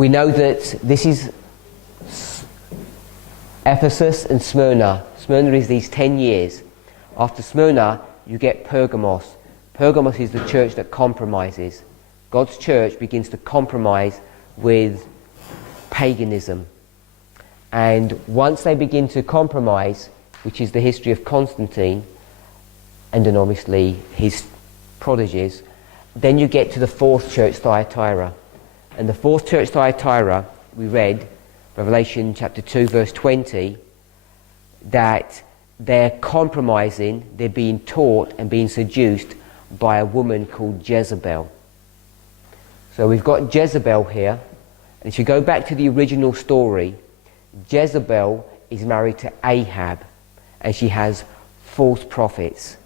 We know that this is Ephesus and Smyrna. Smyrna is these 10 years. After Smyrna, you get Pergamos. Pergamos is the church that compromises. God's church begins to compromise with paganism. And once they begin to compromise, which is the history of Constantine, and then obviously his prodigies, then you get to the fourth church, Thyatira. And the fourth church, Thyatira, we read, Revelation chapter 2, verse 20, that they're compromising, they're being taught and being seduced by a woman called Jezebel. So we've got Jezebel here, and if you go back to the original story, Jezebel is married to Ahab, and she has false prophets.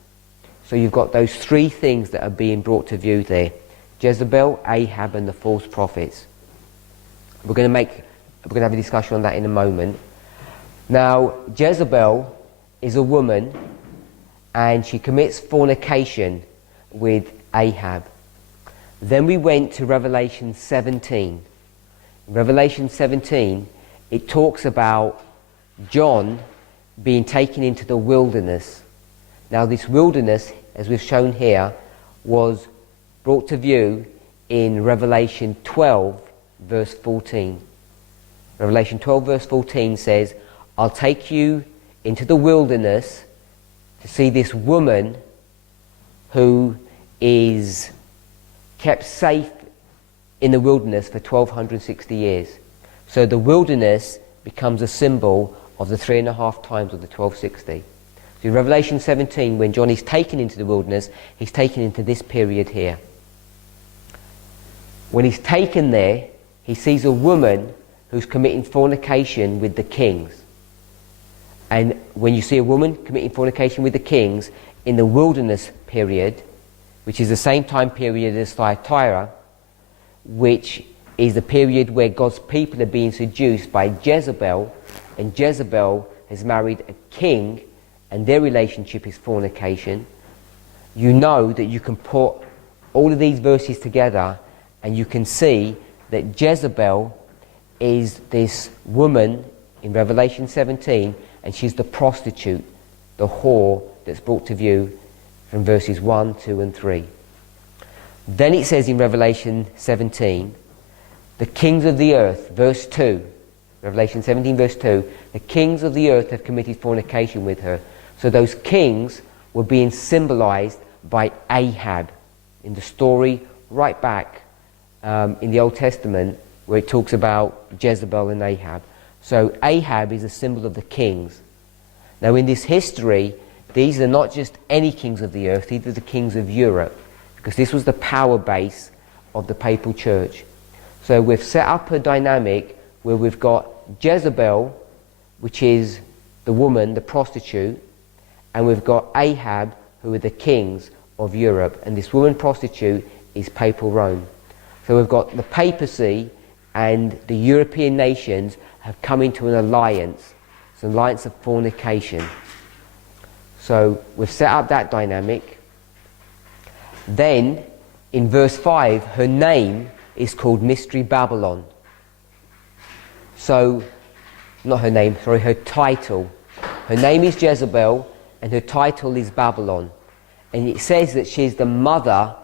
So you've got those three things that are being brought to view there: Jezebel, Ahab, and the false prophets. We're going to have a discussion on that in a moment. Now, Jezebel is a woman, and she commits fornication with Ahab. Then we went to Revelation 17. In Revelation 17, it talks about John being taken into the wilderness. Now, this wilderness, as we've shown here, was brought to view in Revelation 12, verse 14. Revelation 12, verse 14 says, I'll take you into the wilderness to see this woman who is kept safe in the wilderness for 1260 years. So the wilderness becomes a symbol of the 3.5 times of the 1260. So in Revelation 17, when John is taken into the wilderness, he's taken into this period here. When he's taken there, he sees a woman who's committing fornication with the kings. And when you see a woman committing fornication with the kings in the wilderness period, which is the same time period as Thyatira, which is the period where God's people are being seduced by Jezebel, and Jezebel has married a king, and their relationship is fornication, you know that you can put all of these verses together and you can see that Jezebel is this woman in Revelation 17, and she's the prostitute, the whore that's brought to view from verses 1, 2 and 3. Then it says in Revelation 17, the kings of the earth, verse 2, Revelation 17 verse 2, the kings of the earth have committed fornication with her. So those kings were being symbolized by Ahab in the story right back in the Old Testament where it talks about Jezebel and Ahab. So Ahab is a symbol of the kings. Now in this history, these are not just any kings of the earth, these are the kings of Europe, because this was the power base of the papal church. So we've set up a dynamic where we've got Jezebel, which is the woman, the prostitute, and we've got Ahab, who are the kings of Europe, and this woman prostitute is papal Rome. So we've got the papacy and the European nations have come into an alliance. It's an alliance of fornication. So we've set up that dynamic. Then, in verse 5, her name is called Mystery Babylon. So, not her name, sorry, her title. Her name is Jezebel, and her title is Babylon. And it says that she's the mother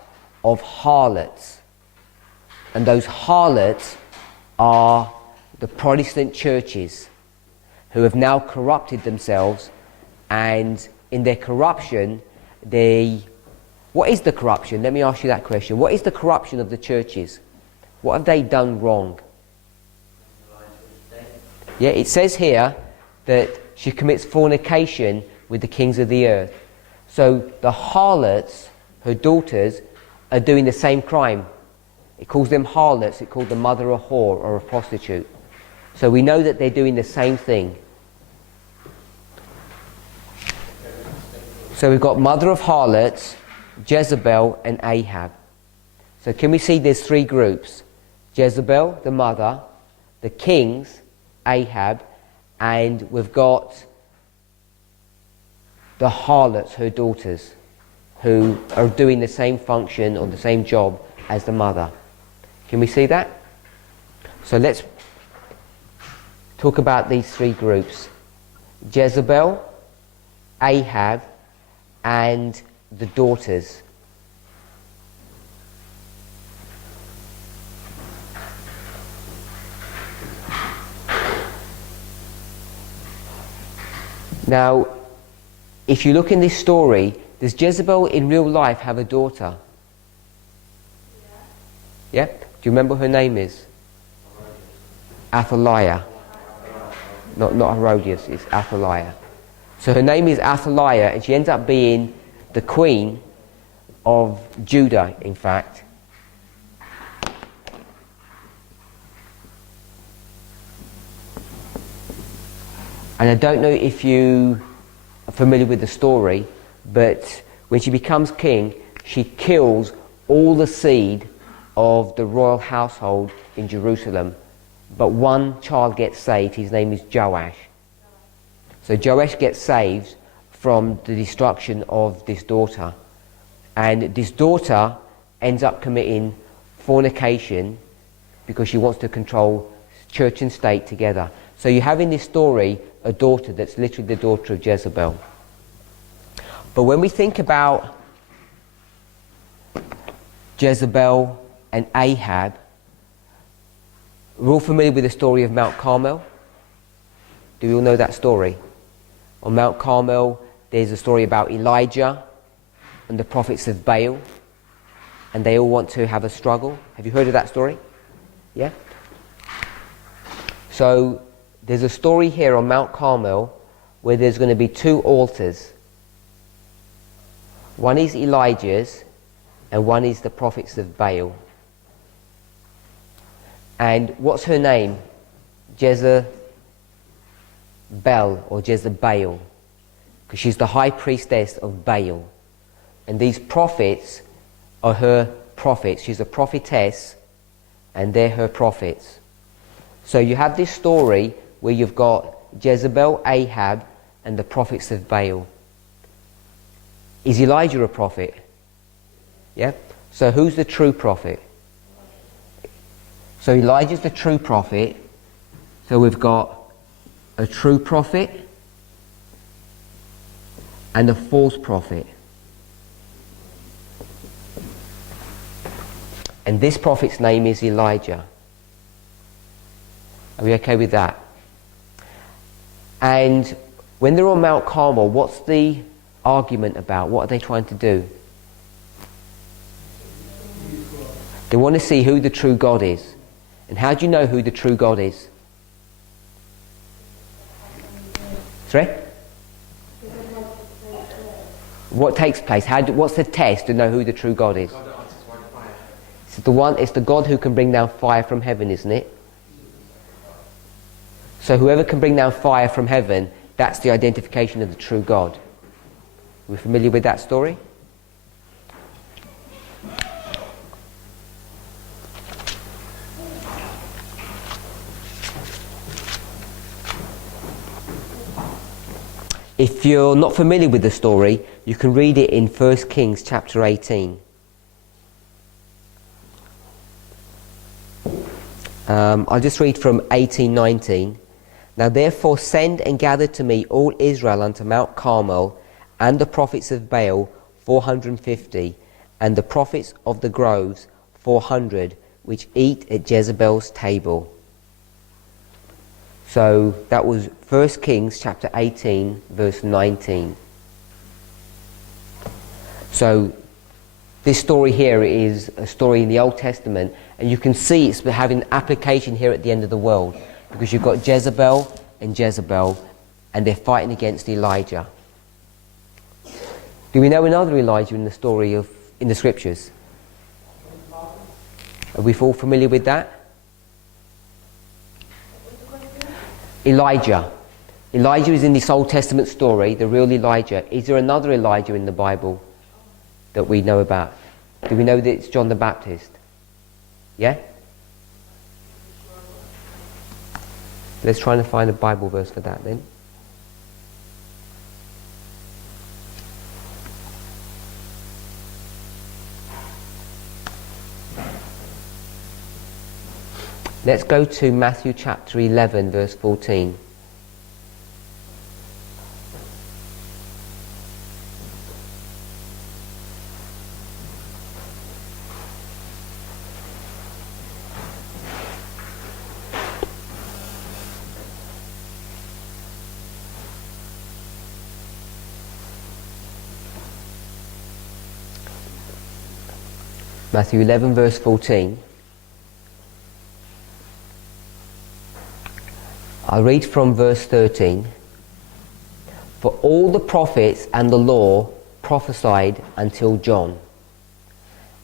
of harlots. And those harlots are the Protestant churches who have now corrupted themselves, and in their corruption, what is the corruption? Let me ask you that question. What is the corruption of the churches? What have they done wrong? Yeah, it says here that she commits fornication with the kings of the earth. So the harlots, her daughters, are doing the same crime. It calls them harlots. It calls the mother a whore or a prostitute. So we know that they're doing the same thing. So we've got mother of harlots, Jezebel and Ahab. So can we see there's three groups? Jezebel, the mother, the kings, Ahab, and we've got the harlots, her daughters, who are doing the same function or the same job as the mother. Can we see that? So let's talk about these three groups: Jezebel, Ahab, and the daughters. Now, if you look in this story, does Jezebel in real life have a daughter? Yeah? Do you remember her name is? Athaliah. Not Herodias, it's Athaliah. So her name is Athaliah, and she ends up being the queen of Judah, in fact. And I don't know if you are familiar with the story, but when she becomes king, she kills all the seed of the royal household in Jerusalem. But one child gets saved. His name is Joash. So Joash gets saved from the destruction of this daughter. And this daughter ends up committing fornication because she wants to control church and state together. So you have in this story a daughter that's literally the daughter of Jezebel. But when we think about Jezebel and Ahab, we're all familiar with the story of Mount Carmel. Do we all know that story? On Mount Carmel, there's a story about Elijah and the prophets of Baal, and they all want to have a struggle. Have you heard of that story? Yeah? So there's a story here on Mount Carmel where there's going to be two altars. One is Elijah's and one is the prophets of Baal. And what's her name? Jezebel or Jezebel, because she's the high priestess of Baal. And these prophets are her prophets. She's a prophetess and they're her prophets. So you have this story where you've got Jezebel, Ahab, and the prophets of Baal. Is Elijah a prophet? Yeah? So who's the true prophet? So Elijah's the true prophet. So we've got a true prophet and a false prophet. And this prophet's name is Elijah. Are we okay with that? And when they're on Mount Carmel, what's the argument about? What are they trying to do? They want to see who the true God is. And how do you know who the true God is? Sorry? What takes place? What's the test to know who the true God is? It's the God who can bring down fire from heaven, isn't it? So whoever can bring down fire from heaven, that's the identification of the true God. Are we familiar with that story? If you're not familiar with the story, you can read it in 1 Kings chapter 18. I'll just read from 18:19. Now therefore send and gather to me all Israel unto Mount Carmel, and the prophets of Baal 450, and the prophets of the groves 400, which eat at Jezebel's table. So that was 1 Kings chapter 18, verse 19. So this story here is a story in the Old Testament, and you can see it's having application here at the end of the world, because you've got Jezebel, and they're fighting against Elijah. Do we know another Elijah in the story in the scriptures? Are we all familiar with that? Elijah. Elijah is in this Old Testament story, the real Elijah. Is there another Elijah in the Bible that we know about? Do we know that it's John the Baptist? Yeah? Let's try and find a Bible verse for that then. Let's go to Matthew chapter 11, verse 14. Matthew 11, verse 14. I'll read from verse 13. For all the prophets and the law prophesied until John.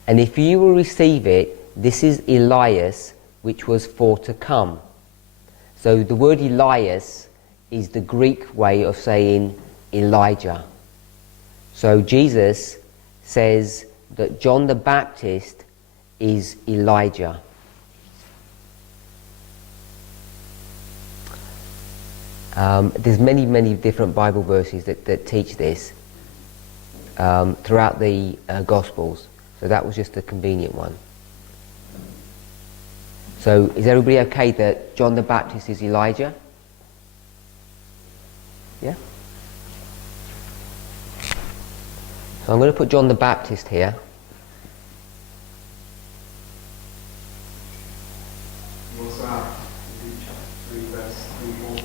And if you will receive it, this is Elias, which was for to come. So the word Elias is the Greek way of saying Elijah. So Jesus says that John the Baptist is Elijah. There's many different Bible verses that teach this throughout the Gospels. So that was just a convenient one. So is everybody okay that John the Baptist is Elijah? Yeah? So I'm going to put John the Baptist here. You also have Luke chapter 3, verse 3, 4.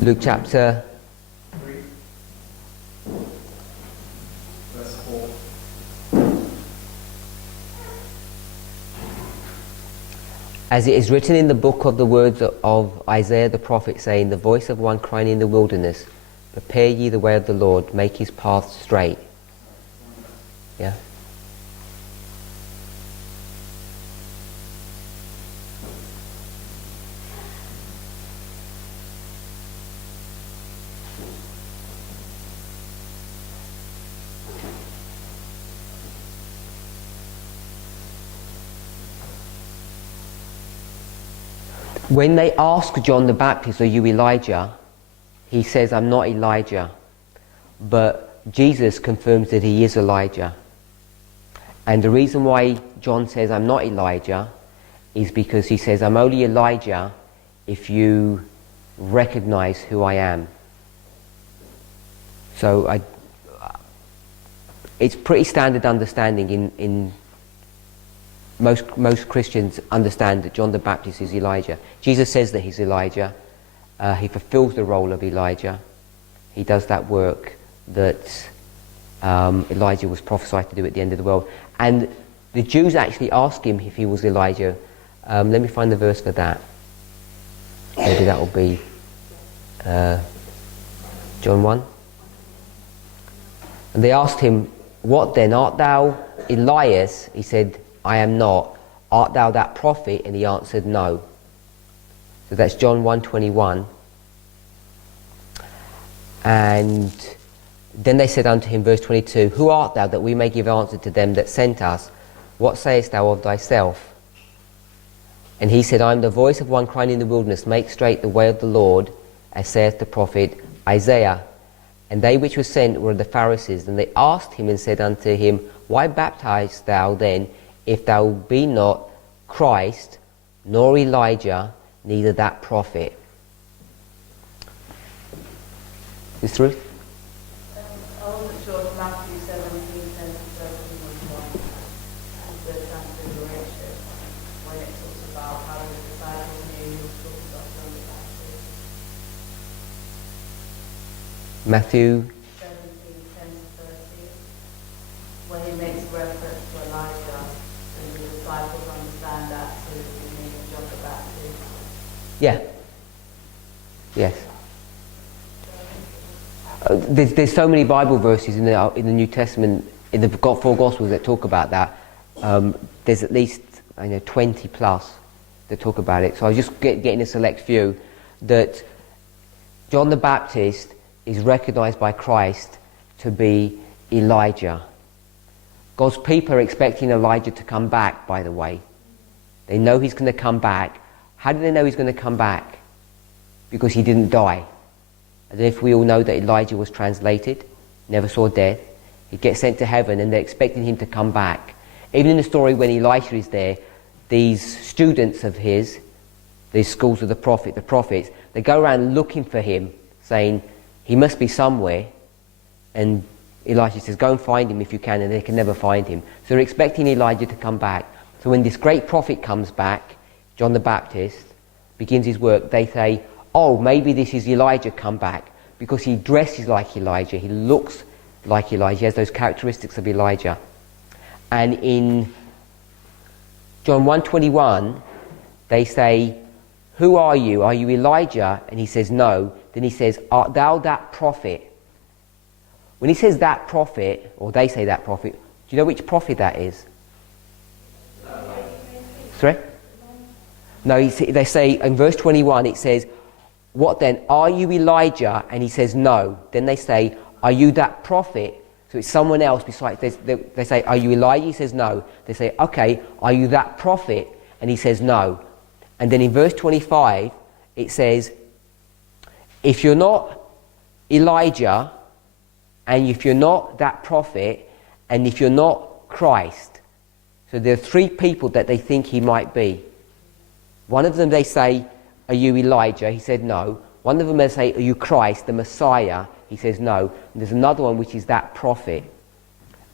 Luke chapter 3, verse 4. As it is written in the book of the words of Isaiah the prophet, saying, the voice of one crying in the wilderness, prepare ye the way of the Lord, make his path straight. Yeah? When they ask John the Baptist, are you Elijah? He says, I'm not Elijah. But Jesus confirms that he is Elijah. And the reason why John says, I'm not Elijah, is because he says, I'm only Elijah if you recognize who I am. So it's pretty standard understanding in most Christians understand that John the Baptist is Elijah. Jesus says that he's Elijah. He fulfills the role of Elijah. He does that work that Elijah was prophesied to do at the end of the world. And the Jews actually asked him if he was Elijah. Let me find the verse for that. Maybe that will be John 1. And they asked him, what then? Art thou Elias? He said, I am not. Art thou that prophet? And he answered, no. So that's John 1:21. And then they said unto him, verse 22, who art thou, that we may give answer to them that sent us? What sayest thou of thyself? And he said, I am the voice of one crying in the wilderness, make straight the way of the Lord, as saith the prophet Isaiah. And they which were sent were the Pharisees. And they asked him and said unto him, why baptizest thou then, if thou be not Christ, nor Elijah, neither that prophet? Is this Ruth? I wasn't sure if Matthew 17, 10 to 13 was one of the transfiguration, when it talks about how the disciples knew he was talking about John the Baptist. Matthew 17, 10 to 13, where he makes reference to Elijah, and the disciples understand that to be meaning John the Baptist. Yeah. Yes. There's so many Bible verses in the New Testament, in the four Gospels that talk about that. There's at least 20 plus that talk about it. So I was just getting a select few. That John the Baptist is recognized by Christ to be Elijah. God's people are expecting Elijah to come back, by the way. They know he's going to come back. How do they know he's going to come back? Because he didn't die. I don't know if we all know that Elijah was translated, never saw death. He gets sent to heaven and they're expecting him to come back. Even in the story when Elisha is there, these students of his, these schools of the prophets, they go around looking for him, saying, he must be somewhere. And Elisha says, go and find him if you can, and they can never find him. So they're expecting Elijah to come back. So when this great prophet comes back, John the Baptist, begins his work, they say, oh, maybe this is Elijah come back, because he dresses like Elijah, he looks like Elijah, he has those characteristics of Elijah. And in John 1:21, they say, who are you? Are you Elijah? And he says, no. Then he says, art thou that prophet? When he says that prophet, or they say that prophet, do you know which prophet that is? Sorry? No, they say, in verse 21, it says, what then? Are you Elijah? And he says, no. Then they say, are you that prophet? So it's someone else besides. They say, are you Elijah? He says, no. They say, okay, are you that prophet? And he says, no. And then in verse 25, it says, if you're not Elijah, and if you're not that prophet, and if you're not Christ. So there are three people that they think he might be. One of them they say, are you Elijah? He said no. One of them they say, are you Christ, the Messiah? He says no. And there's another one which is that prophet.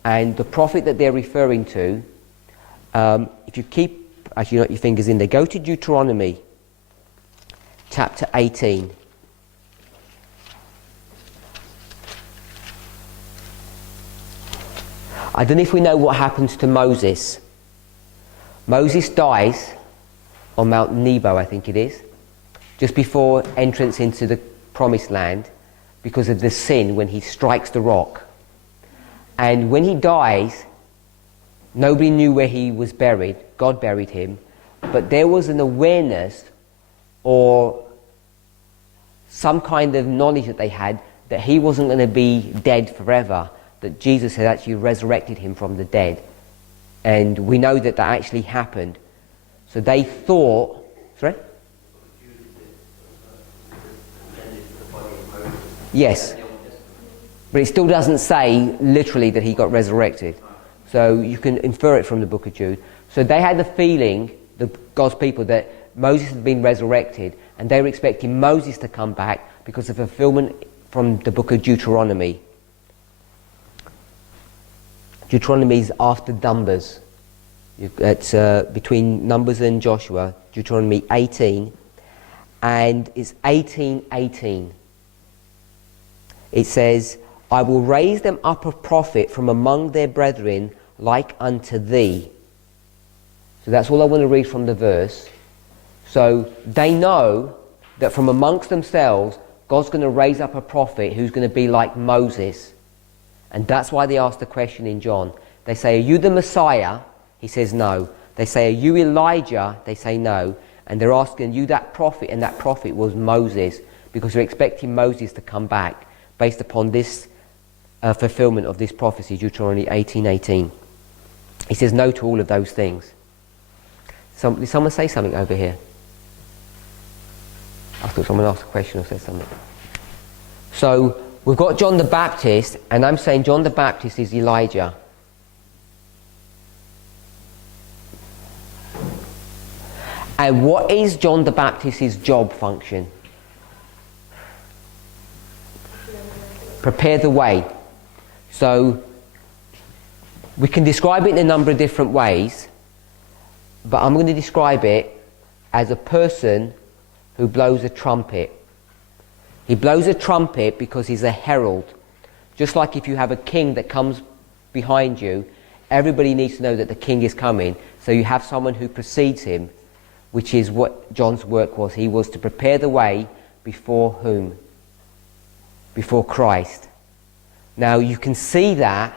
And the prophet that they're referring to, if you keep, actually not your fingers in there, go to Deuteronomy chapter 18. I don't know if we know what happens to Moses. Moses dies on Mount Nebo, I think it is, just before entrance into the promised land, because of the sin when he strikes the rock. And when he dies, nobody knew where he was buried. God buried him. But there was an awareness or some kind of knowledge that they had that he wasn't going to be dead forever, that Jesus had actually resurrected him from the dead. And we know that that actually happened. So they thought... Sorry? Yes. But it still doesn't say literally that he got resurrected. So you can infer it from the book of Jude. So they had the feeling, God's people, that Moses had been resurrected, and they were expecting Moses to come back because of fulfillment from the book of Deuteronomy. Deuteronomy is after Numbers. It's between Numbers and Joshua, Deuteronomy 18, and it's 18:18. It says, I will raise them up a prophet from among their brethren like unto thee. So that's all I want to read from the verse. So they know that from amongst themselves, God's going to raise up a prophet who's going to be like Moses. And that's why they ask the question in John. They say, are you the Messiah? He says no. They say, are you Elijah? They say no. And they're asking, are you that prophet? And that prophet was Moses, because they're expecting Moses to come back based upon this fulfillment of this prophecy, Deuteronomy 18:18. He says no to all of those things. Did someone say something over here? I thought someone asked a question or said something. So we've got John the Baptist, and I'm saying John the Baptist is Elijah. And what is John the Baptist's job function? Prepare the way. So we can describe it in a number of different ways, but I'm going to describe it as a person who blows a trumpet. He blows a trumpet because he's a herald. Just like if you have a king that comes behind you, everybody needs to know that the king is coming, so you have someone who precedes him, which is what John's work was. He was to prepare the way before whom? Before Christ. Now you can see that,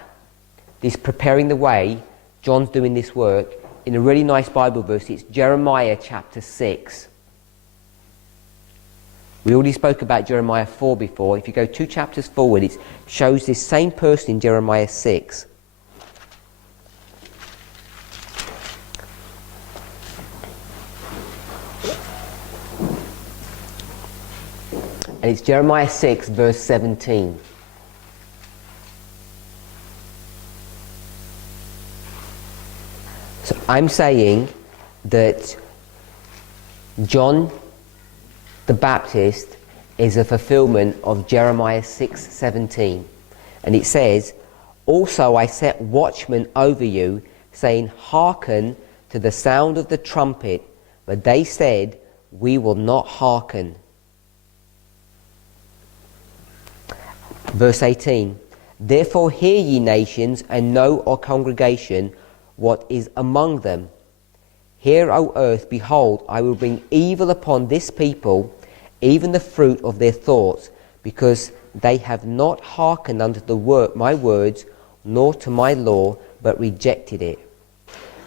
this preparing the way, John's doing this work, in a really nice Bible verse. It's Jeremiah chapter 6. We already spoke about Jeremiah 4 before. If you go 2 chapters forward, it shows this same person in Jeremiah 6. And it's Jeremiah 6 verse 17. I'm saying that John the Baptist is a fulfillment of Jeremiah 6:17. And it says, "Also I set watchmen over you, saying, hearken to the sound of the trumpet. But they said, we will not hearken." Verse 18, "Therefore hear ye nations, and know, O congregation, what is among them. Hear, O earth, behold, I will bring evil upon this people, even the fruit of their thoughts, because they have not hearkened unto my words, nor to my law, but rejected it."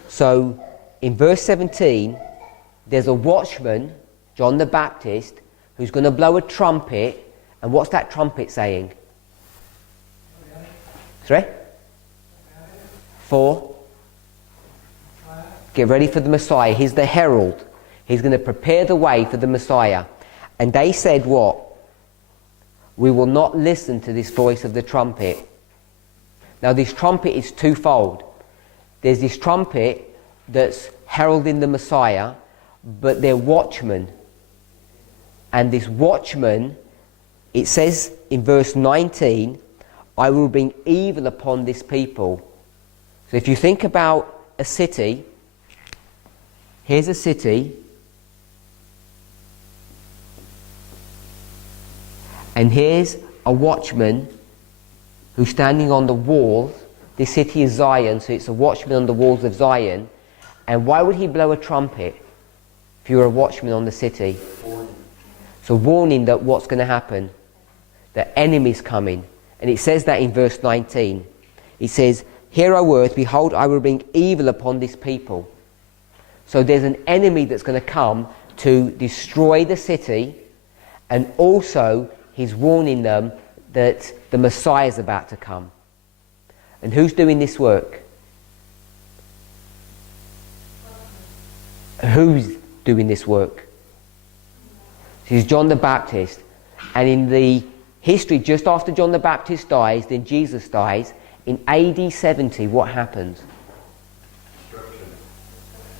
So, in verse 17, there's a watchman, John the Baptist, who's going to blow a trumpet, and what's that trumpet saying? 3? 4? Get ready for the Messiah. He's the herald. He's going to prepare the way for the Messiah. And they said what? We will not listen to this voice of the trumpet. Now this trumpet is twofold. There's this trumpet that's heralding the Messiah, but they're watchmen. And this watchman, it says in verse 19, "I will bring evil upon this people." So if you think about a city, here's a city, and here's a watchman who's standing on the walls. This city is Zion, so it's a watchman on the walls of Zion. And why would he blow a trumpet if you were a watchman on the city? So warning that what's going to happen, the enemy's coming. And it says that in verse 19. It says, "Hear, O earth, behold, I will bring evil upon this people." So there's an enemy that's going to come to destroy the city, and also he's warning them that the Messiah is about to come. And who's doing this work? Who's doing this work? This is John the Baptist. And in the history, just after John the Baptist dies, then Jesus dies, in AD 70, what happens?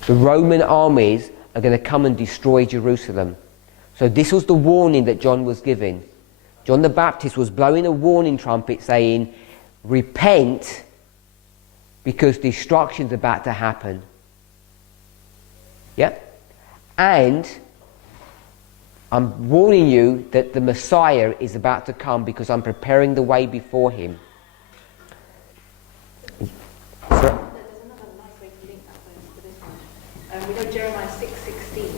The Roman armies are going to come and destroy Jerusalem. So this was the warning that John was giving. John the Baptist was blowing a warning trumpet saying, repent, because destruction's about to happen. Yep. And I'm warning you that the Messiah is about to come, because I'm preparing the way before him. There's another nice way to link that verse to this one. We know Jeremiah 6:16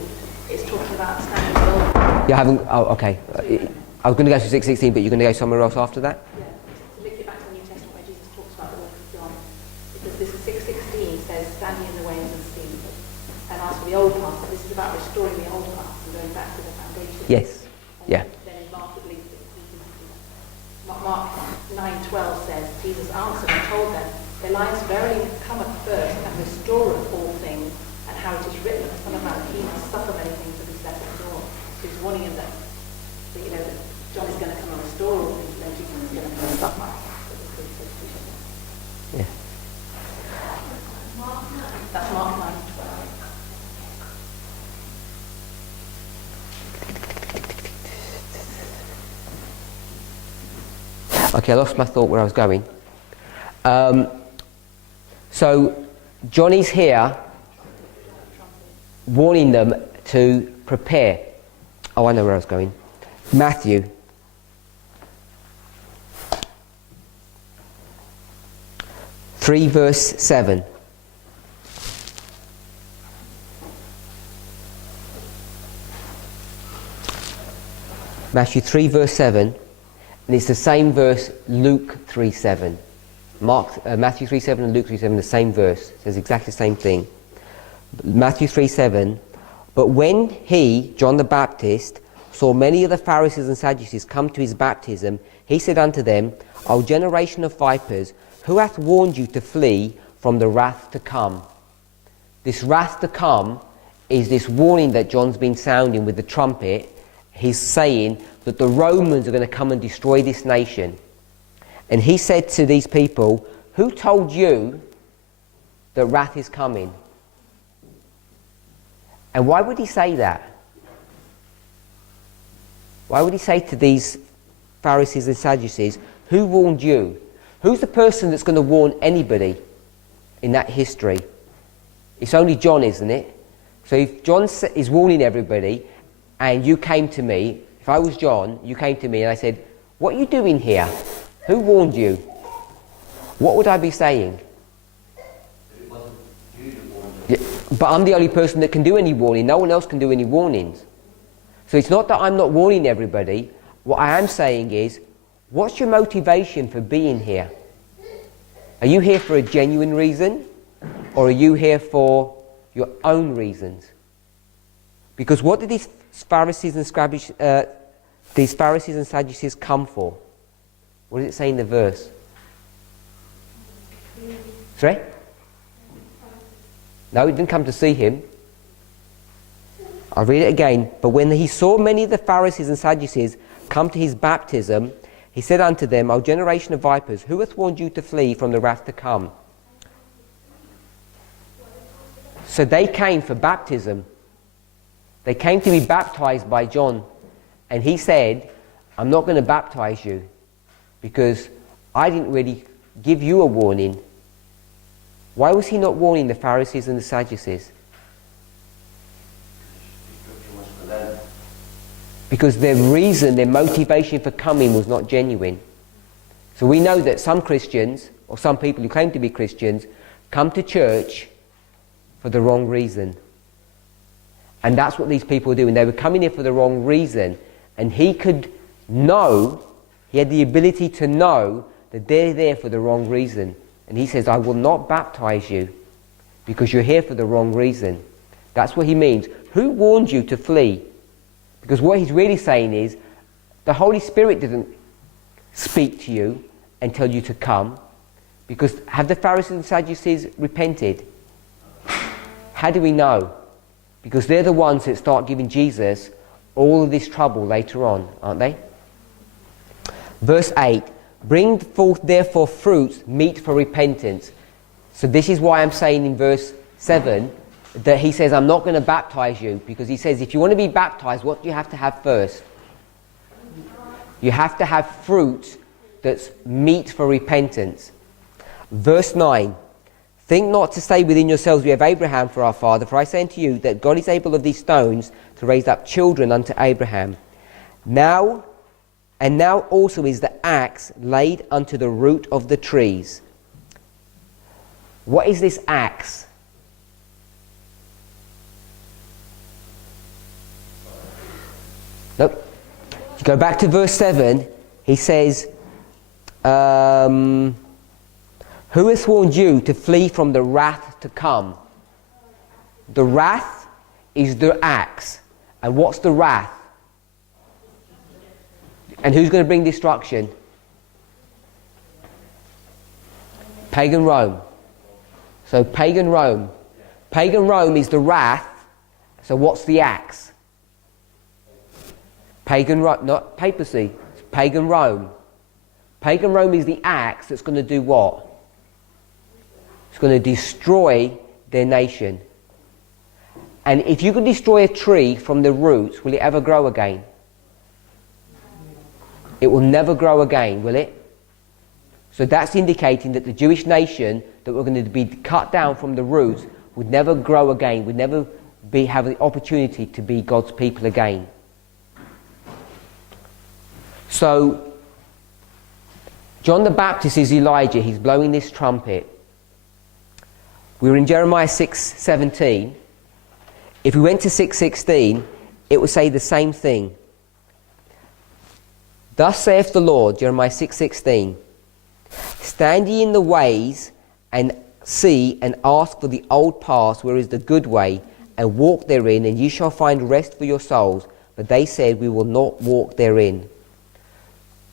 is talking about standing alone. You haven't... Oh, okay. I was going to go to 6:16, but you're going to go somewhere else after that? Yeah. To link it back to the New Testament where Jesus talks about the work of John. Because this is 6:16 says, standing in the way and unseen. And as for the old path, this is about restoring the old path and going back to the foundation. Yes. Yeah. Then in Mark it links it. Mark 9:12 says, Jesus answered and told them, "Their lives verily cometh first, and restorer of all things, and how it is written, the Son of Man, he must suffer many things to be set at the door." So he's warning them that that John is going to come and restore all things, then Jesus is going to come and suffer. Yeah. That's Mark 9:12. Okay, I lost my thought where I was going. So Johnny's here warning them to prepare. Oh, I know where I was going. Matthew. Verse 7. Matthew 3 verse 7, and it's the same verse Luke 3:7. Matthew 3:7 and Luke 3:7, the same verse. It says exactly the same thing. Matthew 3:7, "But when he, John the Baptist, saw many of the Pharisees and Sadducees come to his baptism, he said unto them, O generation of vipers, who hath warned you to flee from the wrath to come?" This wrath to come is this warning that John's been sounding with the trumpet. He's saying that the Romans are going to come and destroy this nation. And he said to these people, who told you that wrath is coming? And why would he say that? Why would he say to these Pharisees and Sadducees, who warned you? Who's the person that's going to warn anybody in that history? It's only John, isn't it? So if John is warning everybody, and you came to me, if I was John, you came to me and I said, what are you doing here? Who warned you? What would I be saying? It wasn't you that warned them. Yeah, but I'm the only person that can do any warning. No one else can do any warnings. So it's not that I'm not warning everybody. What I am saying is, what's your motivation for being here? Are you here for a genuine reason? Or are you here for your own reasons? Because what did these Pharisees and Sadducees come for? What does it say in the verse? Sorry? No, he didn't come to see him. I'll read it again. But when he saw many of the Pharisees and Sadducees come to his baptism, he said unto them, O generation of vipers, who hath warned you to flee from the wrath to come? So they came for baptism. They came to be baptized by John. And he said, I'm not going to baptize you because I didn't really give you a warning. Why was he not warning the Pharisees and the Sadducees? Instruction was for them. Because their reason, their motivation for coming was not genuine. So we know that some Christians, or some people who claim to be Christians, come to church for the wrong reason. And that's what these people do. And they were coming here for the wrong reason. And he could know, he had the ability to know that they're there for the wrong reason. And he says, I will not baptize you because you're here for the wrong reason. That's what he means. Who warned you to flee? Because what he's really saying is, the Holy Spirit didn't speak to you and tell you to come. Because have the Pharisees and Sadducees repented? How do we know? Because they're the ones that start giving Jesus all of this trouble later on, aren't they? Verse 8, bring forth therefore fruits meet for repentance. So this is why I'm saying in verse 7 that he says, I'm not going to baptize you. Because he says, if you want to be baptized, what do you have to have first? You have to have fruit that's meet for repentance. Verse 9, think not to say within yourselves, we have Abraham for our father, for I say unto you that God is able of these stones to raise up children unto Abraham. Now also is the axe laid unto the root of the trees. What is this axe? Nope. If you go back to verse 7, he says, who hath warned you to flee from the wrath to come? The wrath is the axe. And what's the wrath? And who's going to bring destruction? Pagan Rome. So pagan Rome. Pagan Rome is the wrath. So what's the axe? Pagan Rome, not papacy. It's pagan Rome. Pagan Rome is the axe that's going to do what? It's going to destroy their nation. And if you can destroy a tree from the roots, will it ever grow again? It will never grow again, will it? So that's indicating that the Jewish nation that were going to be cut down from the roots would never grow again, would never have the opportunity to be God's people again. So, John the Baptist is Elijah. He's blowing this trumpet. We're in Jeremiah 6:17. If we went to 6:16, it would say the same thing. Thus saith the Lord, Jeremiah 6:16, stand ye in the ways and see and ask for the old paths where is the good way, and walk therein, and ye shall find rest for your souls. But they said, we will not walk therein.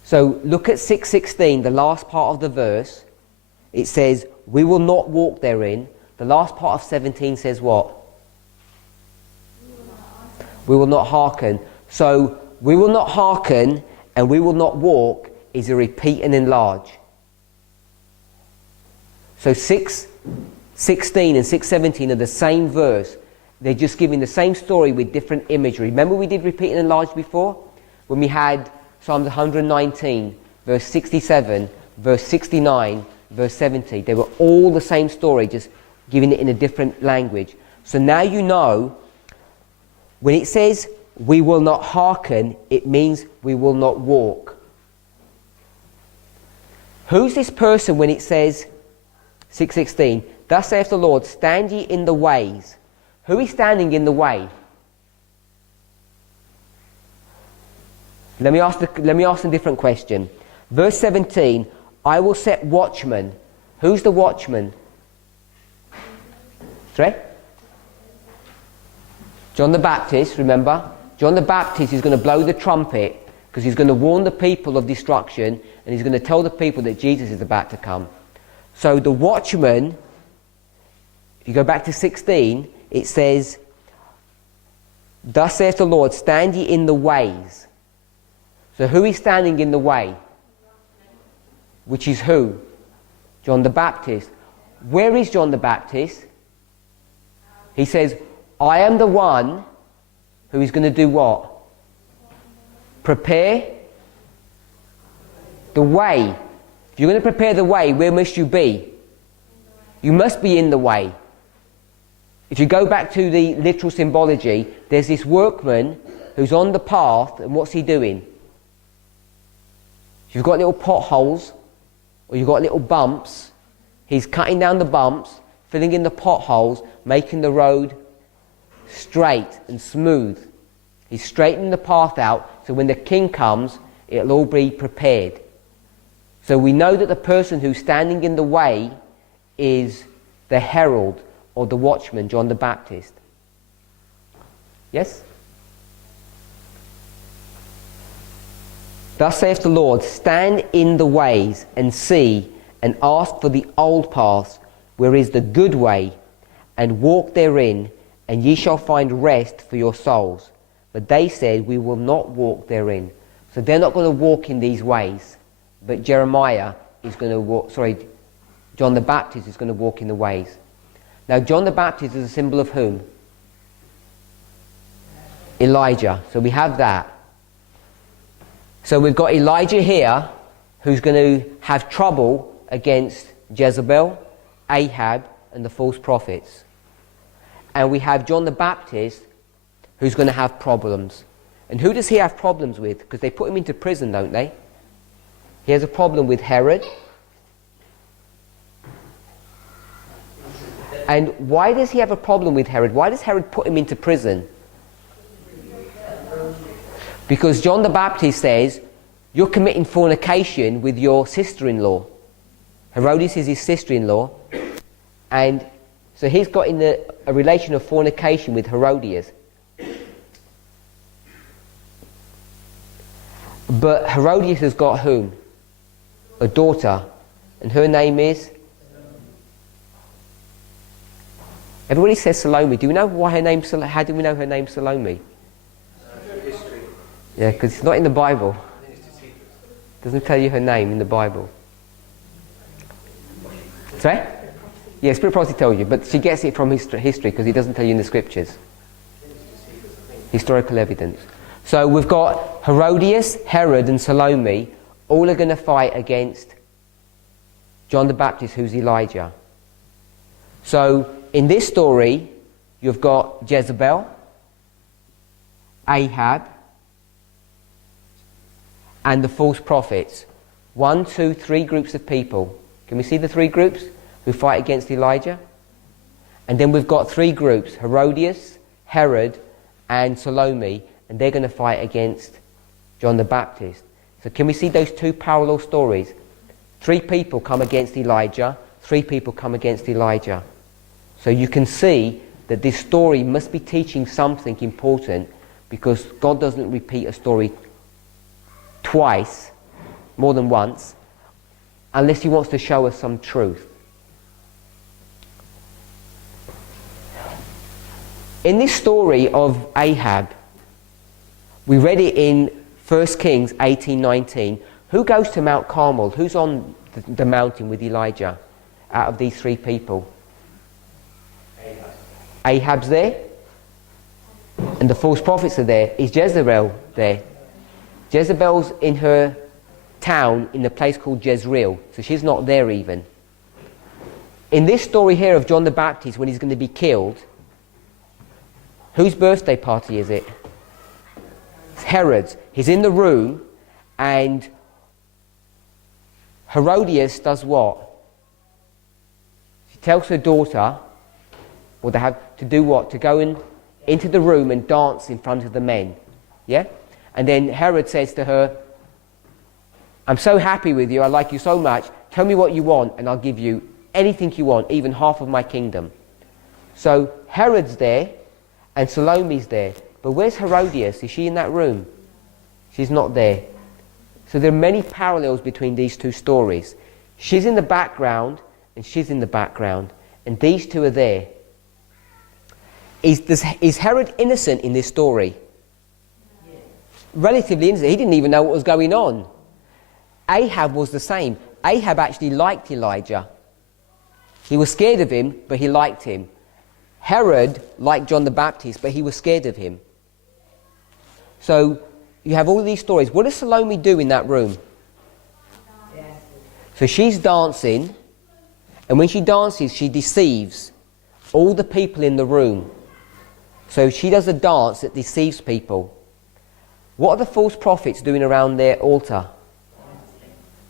So look at 6:16, the last part of the verse. It says, we will not walk therein. The last part of 17 says what? We will not hearken. So we will not hearken and we will not walk is a repeat and enlarge. So 6:16 and 6:17 are the same verse. They're just giving the same story with different imagery. Remember we did repeat and enlarge before? When we had Psalms 119, verse 67, verse 69, verse 70. They were all the same story, just giving it in a different language. So now you know, when it says, we will not hearken, it means we will not walk. Who's this person when it says, 6:16, thus saith the Lord, stand ye in the ways. Who is standing in the way? Let me ask a different question. Verse 17, I will set watchmen. Who's the watchman? Sorry? John the Baptist, remember? John the Baptist is going to blow the trumpet because he's going to warn the people of destruction, and he's going to tell the people that Jesus is about to come. So the watchman, if you go back to 16, it says, thus saith the Lord, stand ye in the ways. So who is standing in the way? Which is who? John the Baptist. Where is John the Baptist? He says, I am the one who is going to do what? Prepare the way. If you're going to prepare the way, where must you be? You must be in the way. If you go back to the literal symbology, there's this workman who's on the path, and what's he doing? If you've got little potholes, or you've got little bumps, he's cutting down the bumps, filling in the potholes, making the road straight and smooth. He's straightening the path out, so when the king comes, it'll all be prepared. So we know that the person who's standing in the way is the herald, or the watchman, John the Baptist. Yes? Thus saith the Lord, stand in the ways, and see, and ask for the old paths, where is the good way, and walk therein, and ye shall find rest for your souls. But they said, we will not walk therein. So they're not going to walk in these ways. But Jeremiah is going to walk, John the Baptist is going to walk in the ways. Now, John the Baptist is a symbol of whom? Elijah. So we have that. So we've got Elijah here, who's going to have trouble against Jezebel, Ahab, and the false prophets. And we have John the Baptist, who's going to have problems. And who does he have problems with? Because they put him into prison, don't they? He has a problem with Herod. And why does he have a problem with Herod? Why does Herod put him into prison? Because John the Baptist says, you're committing fornication with your sister-in-law. Herodias is his sister-in-law. And so he's got in a relation of fornication with Herodias. But Herodias has got whom? A daughter. And her name is? Everybody says Salome. Do we know why her name's Salome? How do we know her name's Salome? History. Yeah, because it's not in the Bible. It doesn't tell you her name in the Bible. Sorry? Yeah, Spirit Prophecy tells you, but she gets it from history because he doesn't tell you in the scriptures. Historical evidence. So we've got Herodias, Herod, and Salome. All are going to fight against John the Baptist, who's Elijah. So in this story, you've got Jezebel, Ahab, and the false prophets. 1, 2, 3 groups of people. Can we see the 3 groups who fight against Elijah? And then we've got 3 groups, Herodias, Herod, and Salome, and they're going to fight against John the Baptist. So can we see those 2 parallel stories? 3 people come against Elijah, 3 people come against Elijah. So you can see that this story must be teaching something important, because God doesn't repeat a story twice, more than once, unless he wants to show us some truth. In this story of Ahab, we read it in 1 Kings 18:19. Who goes to Mount Carmel? Who's on the mountain with Elijah out of these 3 people? Ahab's there. and the false prophets are there. Is Jezebel there? Jezebel's in her town in a place called Jezreel, so she's not there even. In this story here of John the Baptist, when he's going to be killed, whose birthday party is it? It's Herod's. He's in the room, and Herodias does what? She tells her daughter, or they have to do what? To go into the room and dance in front of the men. Yeah? And then Herod says to her, I'm so happy with you, I like you so much, tell me what you want and I'll give you anything you want, even half of my kingdom. So Herod's there and Salome's there. But where's Herodias? Is she in that room? She's not there. So there are many parallels between these two stories. She's in the background and she's in the background. And these two are there. Is Herod innocent in this story? Yes. Relatively innocent. He didn't even know what was going on. Ahab was the same. Ahab actually liked Elijah. He was scared of him, but he liked him. Herod liked John the Baptist, but he was scared of him. So you have all these stories. What does Salome do in that room? Yes. So she's dancing, and when she dances, she deceives all the people in the room. So she does a dance that deceives people. What are the false prophets doing around their altar?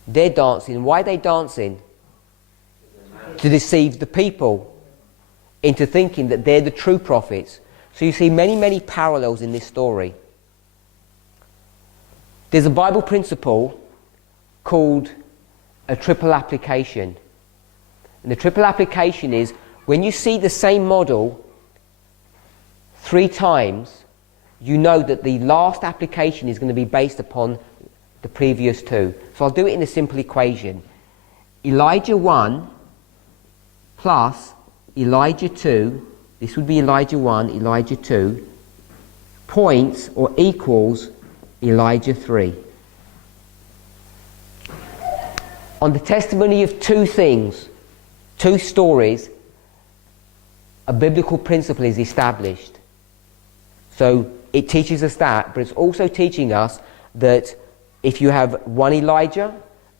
They're dancing. Why are they dancing? To deceive the people into thinking that they're the true prophets. So you see many, many parallels in this story. There's a Bible principle called a triple application. And the triple application is when you see the same model 3 times, you know that the last application is going to be based upon the previous 2. So I'll do it in a simple equation. Elijah 1 plus Elijah 2, this would be Elijah 1, Elijah 2, points or equals Elijah 3. On the testimony of 2 things, 2 stories, a biblical principle is established. So it teaches us that, but it's also teaching us that if you have one Elijah,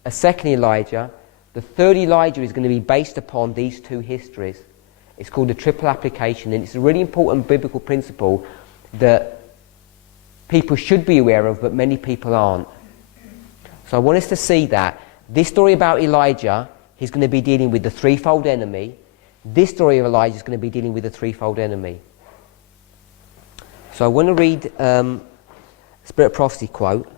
a second Elijah, the third Elijah is going to be based upon these 2 histories. It's called the triple application, and it's a really important biblical principle that people should be aware of, but many people aren't. So I want us to see that. This story about Elijah, he's going to be dealing with the threefold enemy. This story of Elijah is going to be dealing with the threefold enemy. So I want to read Spirit of Prophecy quote.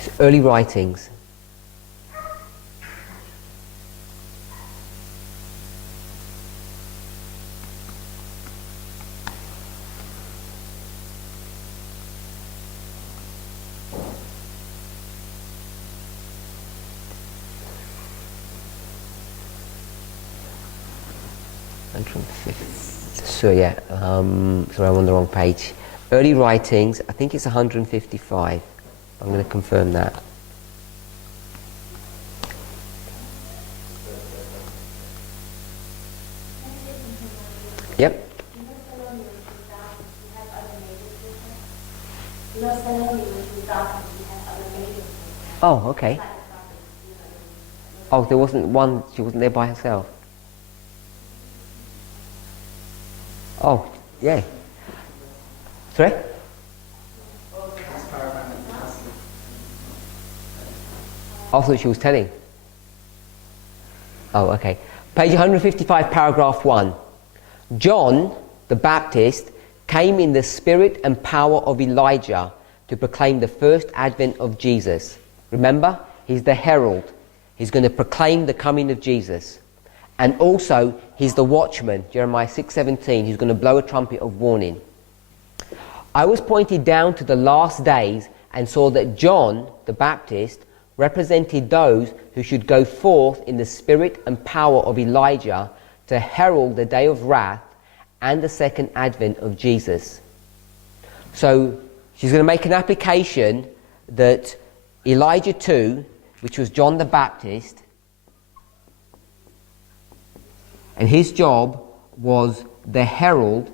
It's early writings. So yeah, sorry, I'm on the wrong page. Early writings, I think it's 155. I'm going to confirm that. Yep. Oh, okay. Oh, there wasn't one, she wasn't there by herself. Oh, yeah. Sorry? I thought she was telling. Oh, okay. Page 155, paragraph 1. John the Baptist came in the spirit and power of Elijah to proclaim the first advent of Jesus. Remember, he's the herald. He's going to proclaim the coming of Jesus. And also, he's the watchman, Jeremiah 6:17, who's going to blow a trumpet of warning. I was pointed down to the last days and saw that John the Baptist represented those who should go forth in the spirit and power of Elijah to herald the day of wrath and the second advent of Jesus. So she's going to make an application that Elijah 2 which was John the Baptist, and his job was the herald,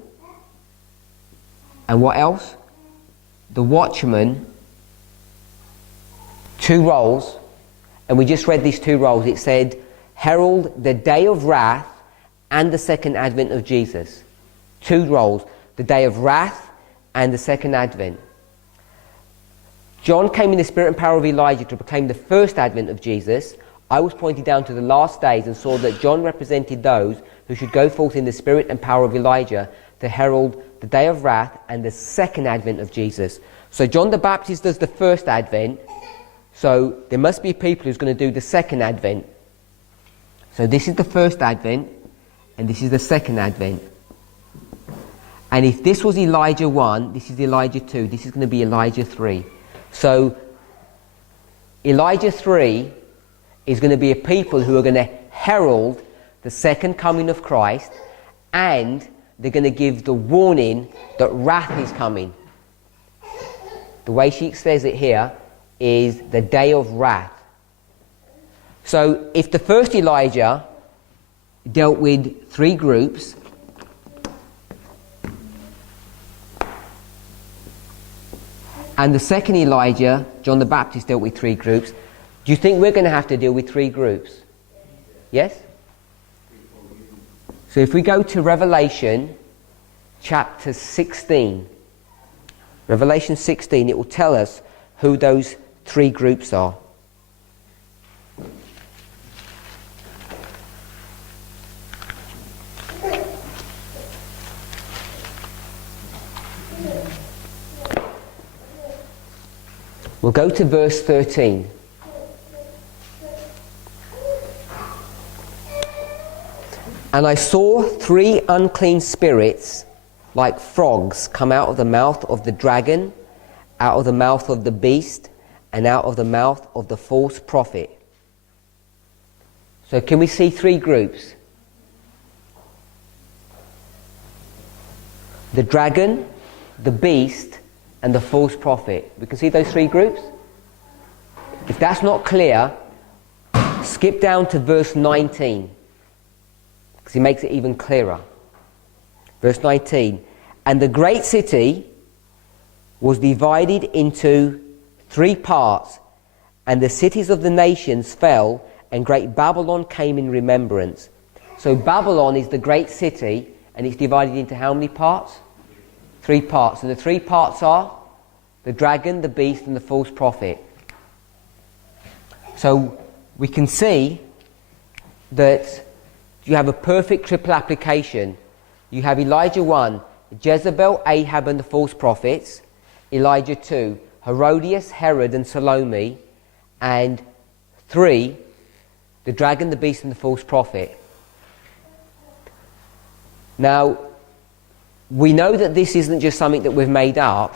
and what else? The watchman. 2 roles, and we just read these 2 roles. It said, herald the day of wrath and the second advent of Jesus. 2 roles, the day of wrath and the second advent. John came in the spirit and power of Elijah to proclaim the first advent of Jesus. I was pointed down to the last days and saw that John represented those who should go forth in the spirit and power of Elijah to herald the day of wrath and the second advent of Jesus. So John the Baptist does the first advent, so there must be people who's going to do the second advent. So this is the first advent, and this is the second advent. And if this was Elijah 1, this is Elijah 2, this is going to be Elijah 3. So Elijah 3 is going to be a people who are going to herald the second coming of Christ, and they're going to give the warning that wrath is coming. The way she says it here is the day of wrath. So if the first Elijah dealt with 3 groups, and the second Elijah, John the Baptist, dealt with 3 groups, do you think we're going to have to deal with 3 groups? Yes? So if we go to Revelation chapter 16, Revelation 16, it will tell us who those 3 groups are. We'll go to verse 13. And I saw 3 unclean spirits like frogs come out of the mouth of the dragon, out of the mouth of the beast, and out of the mouth of the false prophet. So can we see 3 groups? The dragon, the beast, and the false prophet. We can see those 3 groups? If that's not clear, skip down to verse 19, because he makes it even clearer. Verse 19, and the great city was divided into 3 parts, and the cities of the nations fell, and great Babylon came in remembrance. So Babylon is the great city, and it's divided into how many parts? 3 parts. And the 3 parts are the dragon, the beast, and the false prophet. So we can see that you have a perfect triple application. You have Elijah 1, Jezebel, Ahab, and the false prophets. Elijah 2, Herodias, Herod, and Salome. And 3, the dragon, the beast, and the false prophet. Now, we know that this isn't just something that we've made up,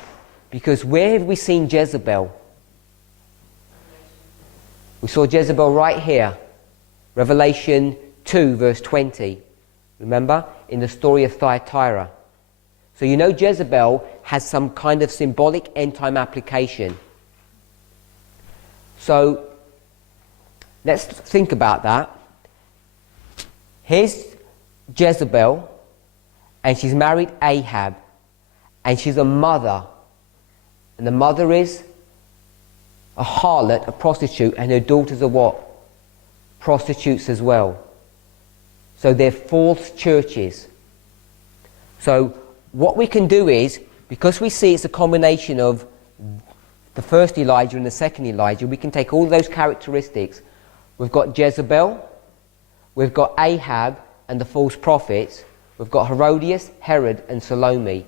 because where have we seen Jezebel? We saw Jezebel right here, Revelation 2, verse 20. Remember? In the story of Thyatira. So you know Jezebel has some kind of symbolic end-time application. So let's think about that. Here's Jezebel, and she's married Ahab, and she's a mother. And the mother is a harlot, a prostitute, and her daughters are what? Prostitutes as well. So they're false churches. So what we can do is, because we see it's a combination of the first Elijah and the second Elijah, we can take all those characteristics. We've got Jezebel, we've got Ahab and the false prophets, we've got Herodias, Herod, and Salome.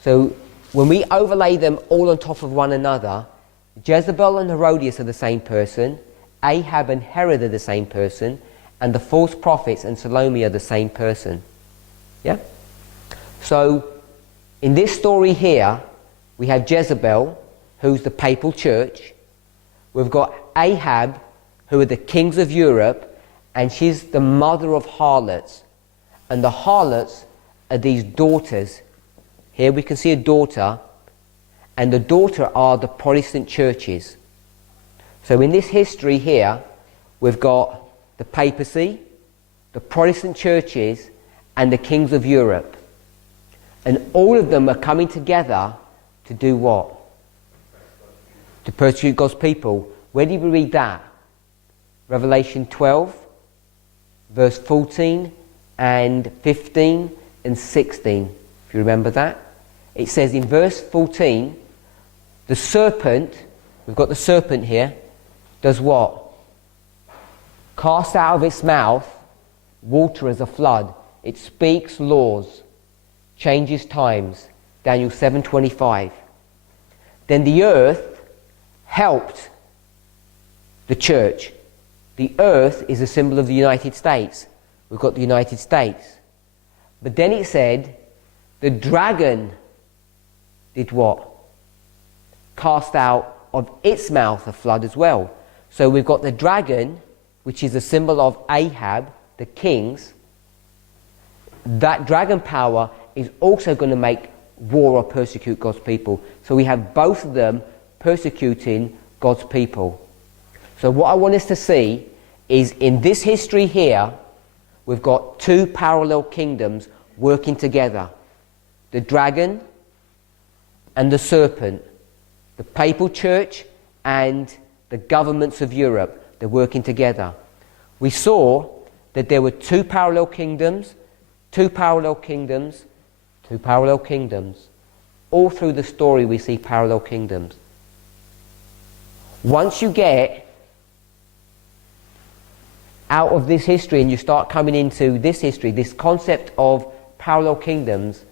So when we overlay them all on top of one another, Jezebel and Herodias are the same person, Ahab and Herod are the same person, and the false prophets and Salome are the same person. Yeah? So in this story here, we have Jezebel, who's the papal church. We've got Ahab, who are the kings of Europe, and she's the mother of harlots. And the harlots are these daughters. Here we can see a daughter, and the daughter are the Protestant churches. So in this history here, we've got the papacy, the Protestant churches, and the kings of Europe. And all of them are coming together to do what? To persecute God's people. Where did we read that? Revelation 12, verse 14 and 15 and 16. If you remember that. It says in verse 14, the serpent, we've got the serpent here, does what? Cast out of its mouth water as a flood. It speaks laws, changes times. Daniel 7:25. Then the earth helped the church. The earth is a symbol of the United States. We've got the United States. But then it said, the dragon did what? Cast out of its mouth a flood as well. So we've got the dragon, which is a symbol of Ahab, the kings. That dragon power is also going to make war or persecute God's people. So we have both of them persecuting God's people. So what I want us to see is in this history here, we've got two parallel kingdoms working together. The dragon and the serpent. The papal church and the governments of Europe. They're working together. We saw that there were two parallel kingdoms. All through the story we see parallel kingdoms. Once you get out of this history and you start coming into this history, this concept of parallel kingdoms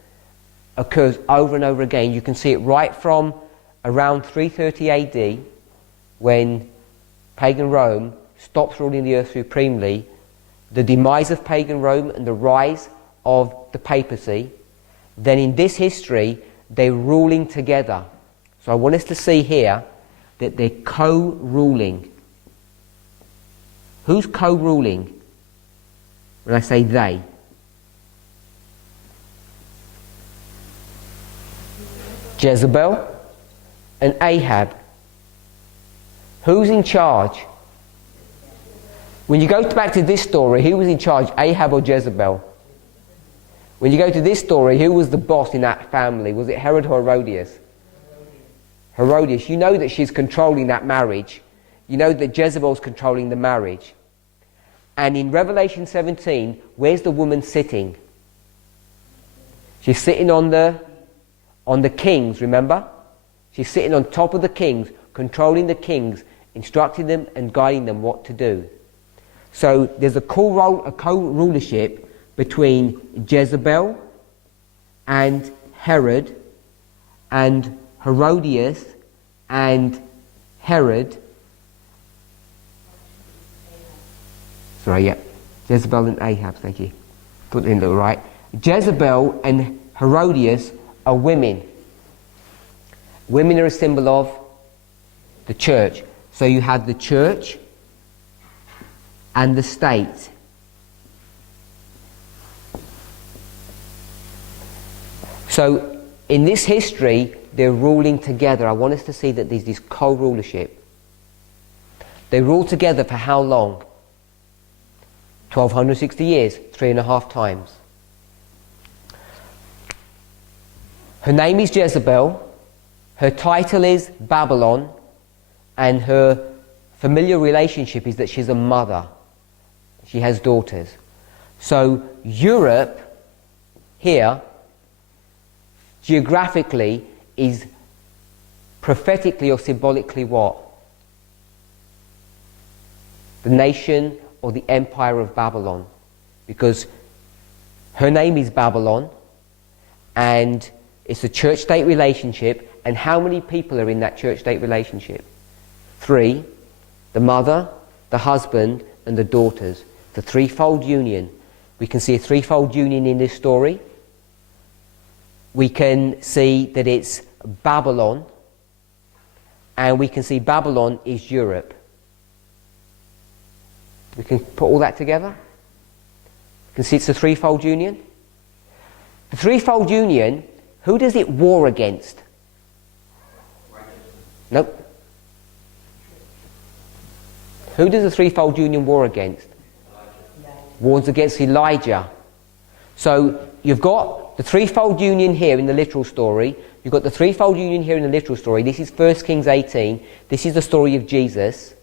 occurs over and over again. You can see it right from around 330 AD when pagan Rome stops ruling the earth supremely, the demise of pagan Rome and the rise of the papacy. Then in this history they're ruling together. So I want us to see here that they're co-ruling. Who's co-ruling when I say they? Jezebel and Ahab. Who's in charge? When you go back to this story, who was in charge, Ahab or Jezebel? When you go to this story, who was the boss in that family? Was it Herod or Herodias? Herodias. You know that she's controlling that marriage. You know that Jezebel's controlling the marriage. And in Revelation 17, where's the woman sitting? She's sitting on the kings, remember? She's sitting on top of the kings, controlling the kings, instructing them and guiding them what to do. So there's a co-rulership between Jezebel and Herod and Herodias and Herod. Sorry, yeah. Jezebel and Ahab, thank you. Put it in the right. Jezebel and Herodias are women. Women are a symbol of the church. So you have the church and the state. So in this history, they're ruling together. I want us to see that there's this co-rulership. They rule together for how long? 1260 years, 3.5 times. Her name is Jezebel. Her title is Babylon. And her familiar relationship is that she's a mother. She has daughters. So Europe here, geographically, is prophetically or symbolically what? The nation or the empire of Babylon. Because her name is Babylon, and it's a church-state relationship. And how many people are in that church-state relationship? 3, the mother, the husband, and the daughters. The threefold union. We can see a threefold union in this story. We can see that it's Babylon, and we can see Babylon is Europe. We can put all that together. We can see it's a threefold union. The threefold union, who does it war against? Nope. Who does the threefold union war against? Wars against Elijah. So you've got the threefold union here in the literal story. You've got the threefold union here in the literal story. This is 1 Kings 18. This is the story of Jesus.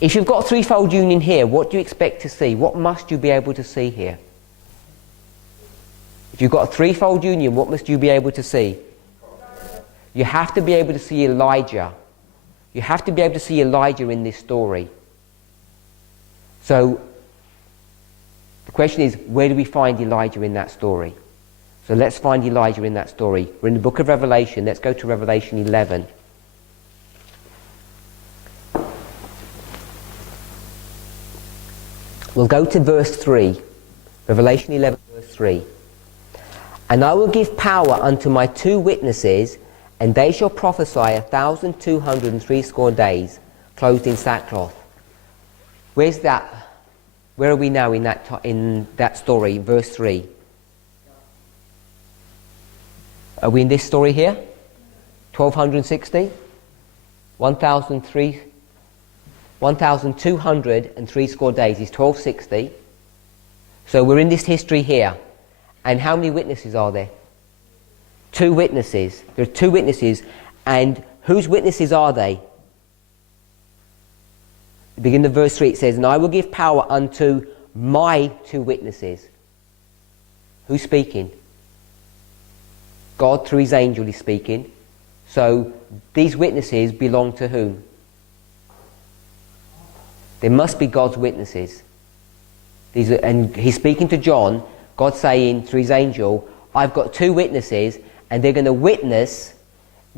If you've got a threefold union here, what do you expect to see? What must you be able to see here? If you've got a threefold union, what must you be able to see? You have to be able to see Elijah. You have to be able to see Elijah in this story. So, the question is, where do we find Elijah in that story? So let's find Elijah in that story. We're in the book of Revelation. Let's go to Revelation 11. We'll go to verse 3. Revelation 11, verse 3. And I will give power unto my 2 witnesses, and they shall prophesy 1,260 days, clothed in sackcloth. Where's that? Where are we now in that story, verse 3? Are we in this story here? 1,260? 1,203 score days is 1260. So we're in this history here. And how many witnesses are there? 2 witnesses. There are 2 witnesses. And whose witnesses are they? Begin of verse 3, it says, and I will give power unto my 2 witnesses. Who's speaking? God through his angel is speaking. So these witnesses belong to whom? They must be God's witnesses. And he's speaking to John, God saying through his angel, I've got 2 witnesses, and they're going to witness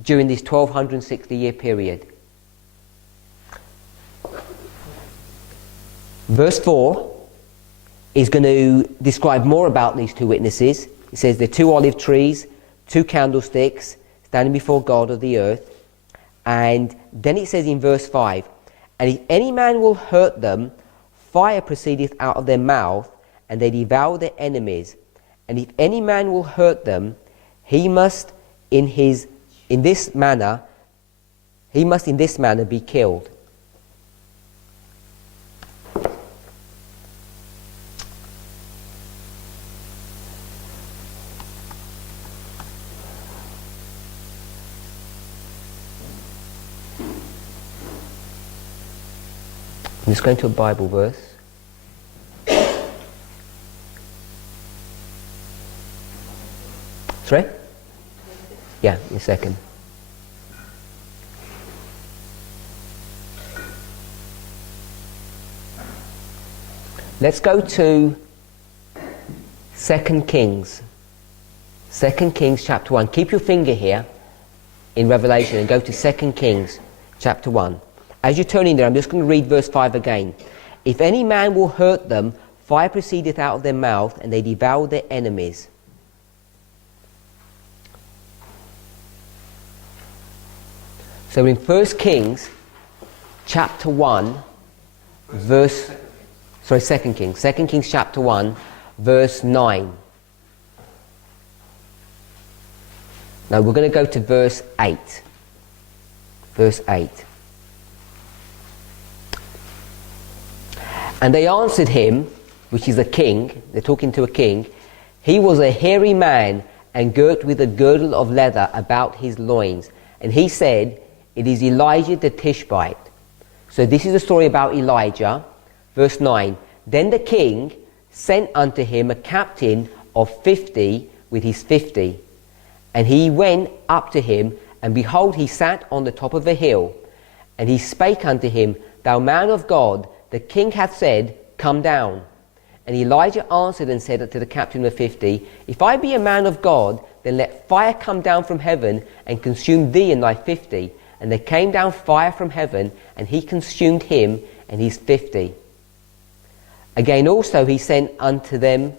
during this 1260-year period. Verse 4 is going to describe more about these 2 witnesses. It says they're 2 olive trees, 2 candlesticks, standing before God of the earth. And then it says in verse 5, and if any man will hurt them, fire proceedeth out of their mouth, and they devour their enemies. And if any man will hurt them, he must in this manner be killed. I'm just going to a Bible verse. Sorry? Yeah, in a second. Let's go to 2 Kings. 2 Kings chapter 1. Keep your finger here in Revelation and go to 2 Kings chapter 1. As you turn in there, I'm just going to read verse 5 again. If any man will hurt them, fire proceedeth out of their mouth, and they devour their enemies. So in 1 Kings chapter 1, verse... Sorry, 2 Kings. 2 Kings chapter 1, verse 9. Now we're going to go to verse 8. Verse 8. And they answered him, which is a king, they're talking to a king, he was a hairy man and girt with a girdle of leather about his loins. And he said, it is Elijah the Tishbite. So this is a story about Elijah. Verse 9. Then the king sent unto him a captain of 50 with his 50. And he went up to him, and behold, he sat on the top of a hill. And he spake unto him, Thou man of God, the king hath said, Come down. And Elijah answered and said unto the captain of 50, If I be a man of God, then let fire come down from heaven and consume thee and thy 50. And there came down fire from heaven, and he consumed him and his 50. Again also he sent him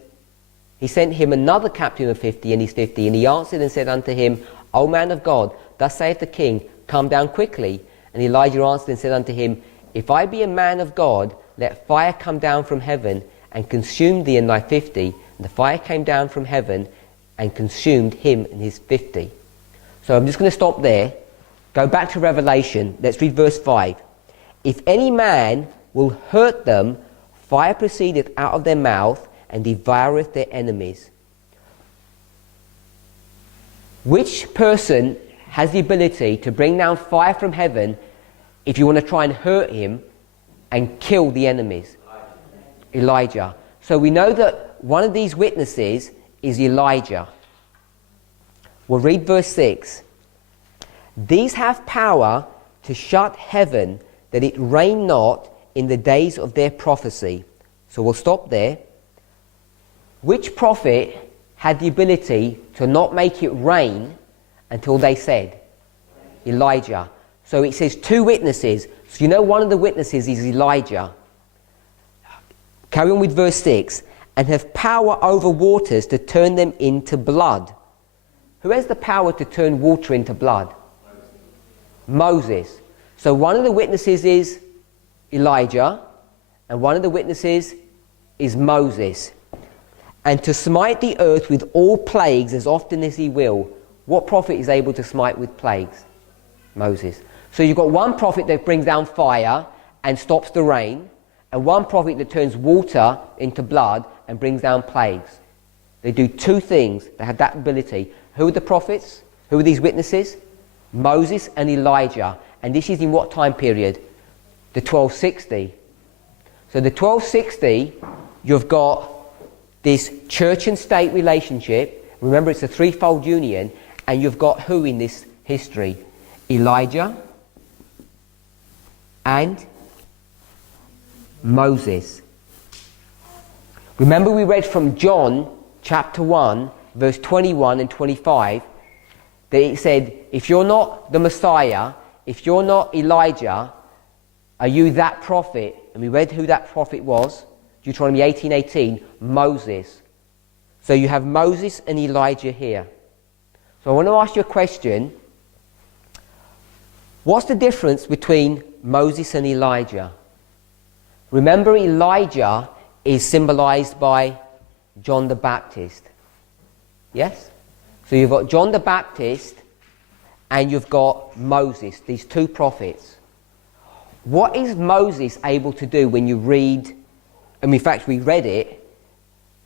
another captain of 50 and his 50. And he answered and said unto him, O man of God, thus saith the king, Come down quickly. And Elijah answered and said unto him, If I be a man of God, let fire come down from heaven and consume thee and thy 50. And the fire came down from heaven and consumed him and his 50. So I'm just going to stop there. Go back to Revelation. Let's read verse 5. If any man will hurt them, fire proceedeth out of their mouth and devoureth their enemies. Which person has the ability to bring down fire from heaven if you want to try and hurt him and kill the enemies? Elijah. So we know that one of these witnesses is Elijah. We'll read verse 6. These have power to shut heaven, that it rain not in the days of their prophecy. So we'll stop there. Which prophet had the ability to not make it rain until they said? Elijah. So it says two witnesses. So you know one of the witnesses is Elijah. Carry on with verse 6. And have power over waters to turn them into blood. Who has the power to turn water into blood? Moses. So one of the witnesses is Elijah, and one of the witnesses is Moses. And to smite the earth with all plagues as often as he will. What prophet is able to smite with plagues? Moses. So you've got one prophet that brings down fire and stops the rain, and one prophet that turns water into blood and brings down plagues. They do two things. They have that ability. Who are the prophets? Who are these witnesses? Moses and Elijah. And this is in what time period? The 1260. So the 1260, you've got this church and state relationship. Remember, it's a threefold union. And you've got who in this history? Elijah and Moses. Remember, we read from John chapter 1, verse 21 and 25, that it said, if you're not the Messiah, if you're not Elijah, are you that prophet? And we read who that prophet was. Deuteronomy 18:18, Moses. So you have Moses and Elijah here. So I want to ask you a question. What's the difference between Moses and Elijah? Remember, Elijah is symbolized by John the Baptist. Yes? So you've got John the Baptist and you've got Moses, these two prophets. What is Moses able to do when you read, and in fact we read it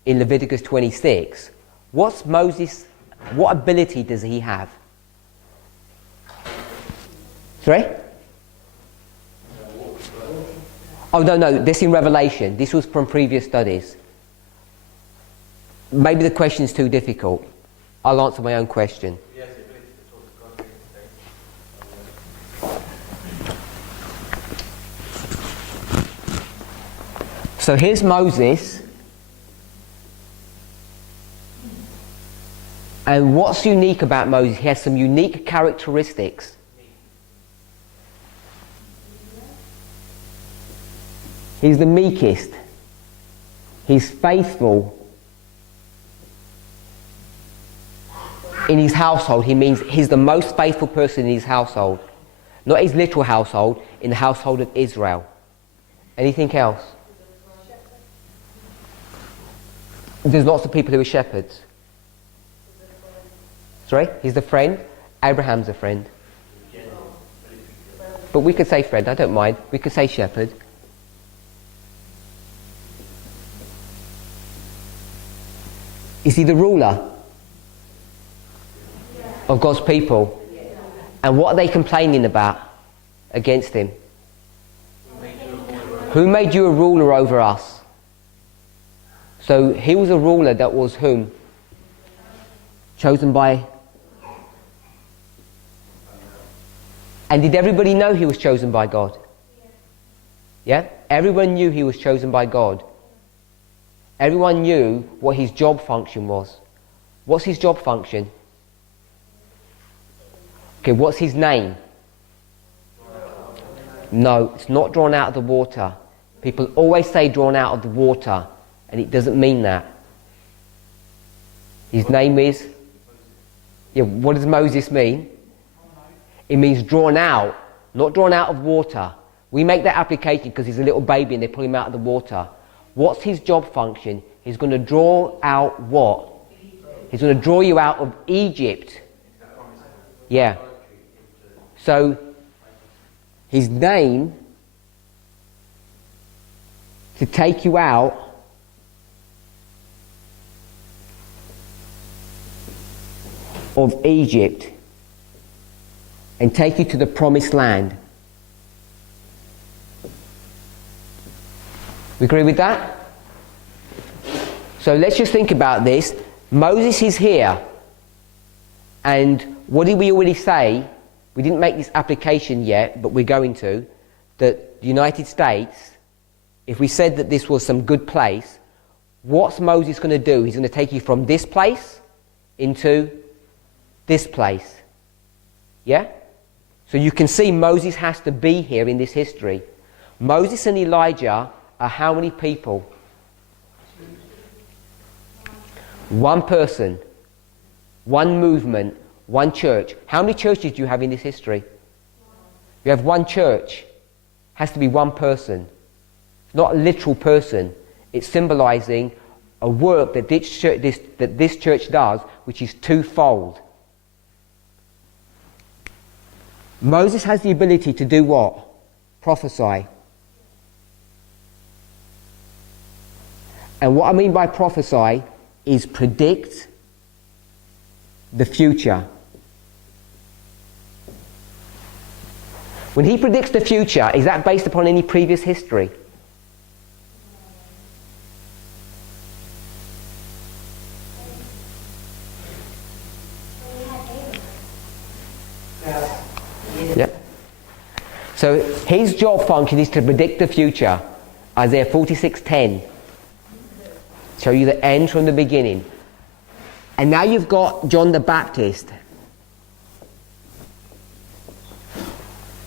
in Leviticus 26, what ability does he have? Sorry? Oh, no, this in Revelation. This was from previous studies. Maybe the question is too difficult. I'll answer my own question. Yes, the ability to talk to God. So here's Moses. And what's unique about Moses? He has some unique characteristics. He's the meekest. He's faithful. In his household, he means he's the most faithful person in his household. Not his literal household, in the household of Israel. Anything else? There's lots of people who are shepherds. Sorry? He's the friend. Abraham's a friend. But we could say friend, I don't mind. We could say shepherd. Is he the ruler of God's people? And what are they complaining about against him? Who made you a ruler over us? So he was a ruler that was whom? Chosen by... And did everybody know he was chosen by God? Yeah? Everyone knew he was chosen by God. Everyone knew what his job function was. What's his job function? Okay, what's his name? No, it's not drawn out of the water. People always say drawn out of the water, and it doesn't mean that. His name is... Yeah, what does Moses mean? It means drawn out, not drawn out of water. We make that application because he's a little baby and they pull him out of the water. What's his job function? He's going to draw out what? He's going to draw you out of Egypt. Yeah. So his name to take you out of Egypt and take you to the promised land. We agree with that? So let's just think about this. Moses is here, and what did we already say? We didn't make this application yet, but we're going to, that the United States, if we said that this was some good place, what's Moses going to do? He's going to take you from this place into this place. Yeah? So you can see Moses has to be here in this history. Moses and Elijah are how many people? One person, one movement, one church. How many churches do you have in this history? You have one church. Has to be one person. It's not a literal person. It's symbolizing a work that this church does, which is twofold. Moses has the ability to do what? Prophesy. And what I mean by prophesy is predict the future. When he predicts the future, is that based upon any previous history? Yeah. So his job function is to predict the future. Isaiah 46:10. Show you the end from the beginning. And now you've got John the Baptist.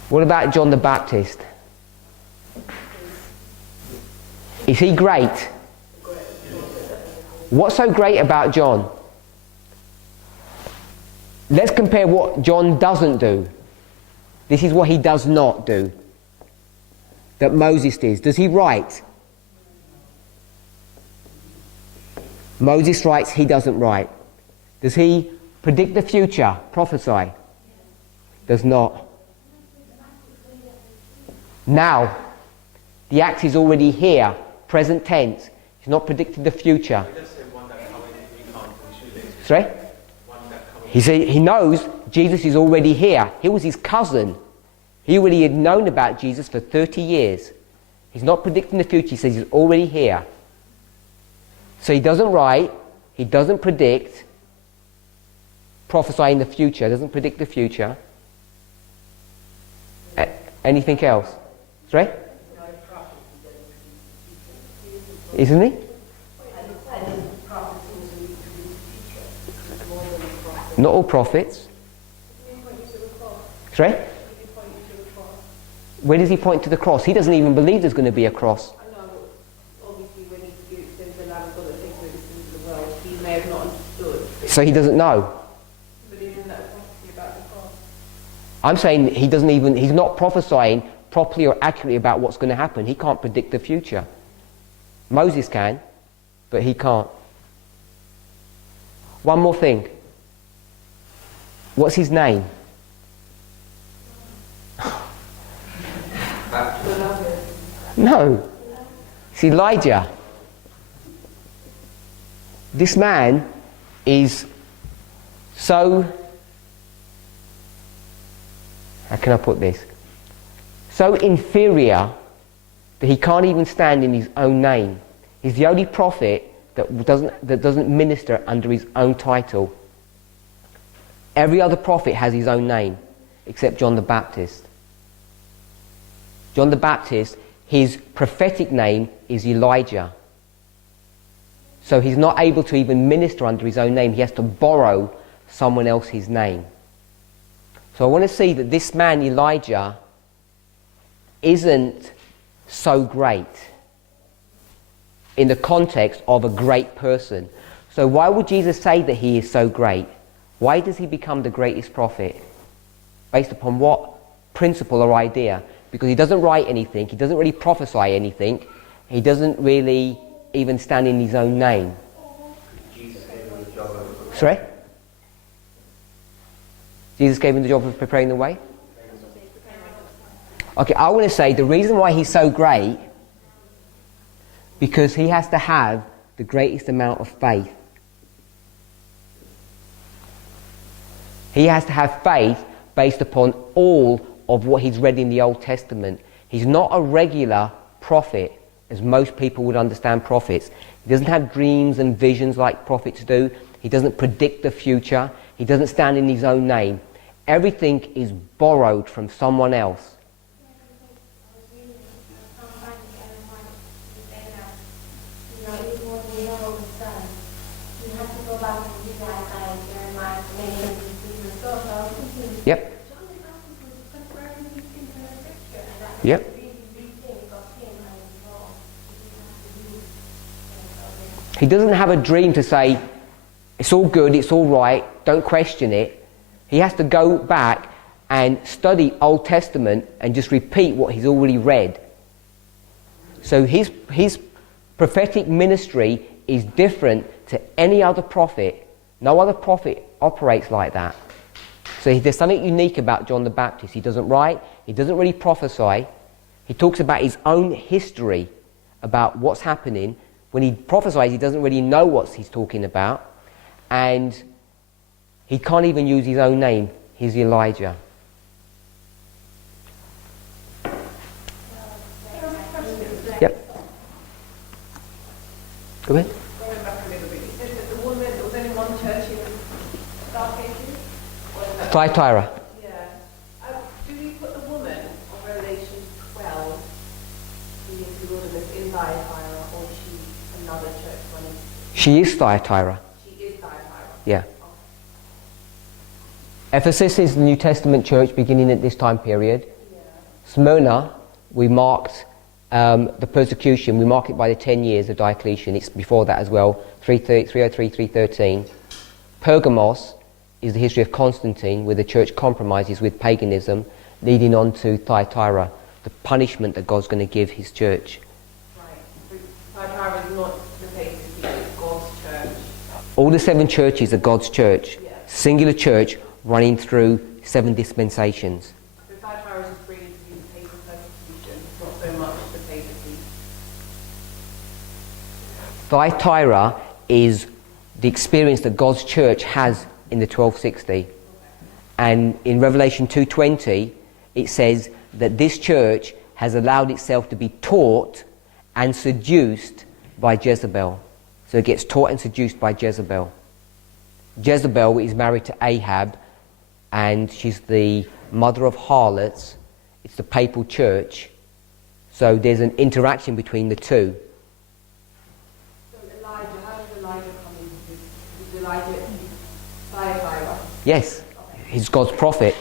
What about John the Baptist? Is he great? What's so great about John? Let's compare what John doesn't do. This is what he does not do. That Moses did. Does he write? Moses writes, he doesn't write. Does he predict the future? Prophesy? Does not. Now, the act is already here, present tense. He's not predicting the future. Sorry? He knows Jesus is already here. He was his cousin. He already had known about Jesus for 30 years. He's not predicting the future. He says he's already here. So he doesn't write, he doesn't predict, prophesy in the future, doesn't predict the future. Anything else? Sorry? Isn't he? Not all prophets. Sorry? Where does he point to the cross? He doesn't even believe there's going to be a cross. So he doesn't know. I'm saying he's not prophesying properly or accurately about what's going to happen. He can't predict the future. Moses can, but he can't. One more thing. What's his name? No. It's Elijah. This man is so, how can I put this? So inferior that he can't even stand in his own name. He's the only prophet that doesn't minister under his own title. Every other prophet has his own name, except John the Baptist. John the Baptist, his prophetic name is Elijah. So he's not able to even minister under his own name. He has to borrow someone else's name. So I want to see that this man, Elijah, isn't so great in the context of a great person. So why would Jesus say that he is so great? Why does he become the greatest prophet? Based upon what principle or idea? Because he doesn't write anything, he doesn't really prophesy anything, he doesn't really even stand in his own name. Jesus gave him the job of Sorry? Jesus gave him the job of preparing the way? Okay, I want to say the reason why he's so great, because he has to have the greatest amount of faith. He has to have faith based upon all of what he's read in the Old Testament. He's not a regular prophet, as most people would understand prophets. He doesn't have dreams and visions like prophets do. He doesn't predict the future. He doesn't stand in his own name. Everything is borrowed from someone else. Yep. Yep. He doesn't have a dream to say, it's all good, it's all right, don't question it. He has to go back and study Old Testament and just repeat what he's already read. So his prophetic ministry is different to any other prophet. No other prophet operates like that. So there's something unique about John the Baptist. He doesn't write, he doesn't really prophesy. He talks about his own history, about what's happening. When he prophesies, he doesn't really know what he's talking about. And he can't even use his own name. He's Elijah. Yep. Go ahead. Going back a little bit, it says that the woman, there was only one church in Dark Ages? Thyatira. Yeah. Do we put the woman on Revelation 12 who is the wilderness in Thyatira, or is she another church running? She is Thyatira. She is Thyatira. Yeah. Ephesus is the New Testament church beginning at this time period. Yeah. Smyrna, we marked the persecution, we mark it by the 10 years of Diocletian. It's before that as well, 303, 313. Pergamos is the history of Constantine, where the church compromises with paganism, leading on to Thyatira, the punishment that God's going to give his church. Right. So Thyatira is not the papacy, it's God's church. All the 7 churches are God's church. Yeah. Singular church running through 7 dispensations. So Thyatira is just bringing to you the paper persecution, not so much the papacy. Thyatira is the experience that God's church has in the 1260. And in Revelation 2:20, it says that this church has allowed itself to be taught and seduced by Jezebel. So it gets taught and seduced by Jezebel. Jezebel is married to Ahab, and she's the mother of harlots. It's the papal church. So there's an interaction between the two. So Elijah, how does Elijah come into this? Is Elijah Thyatira? Yes, he's God's prophet.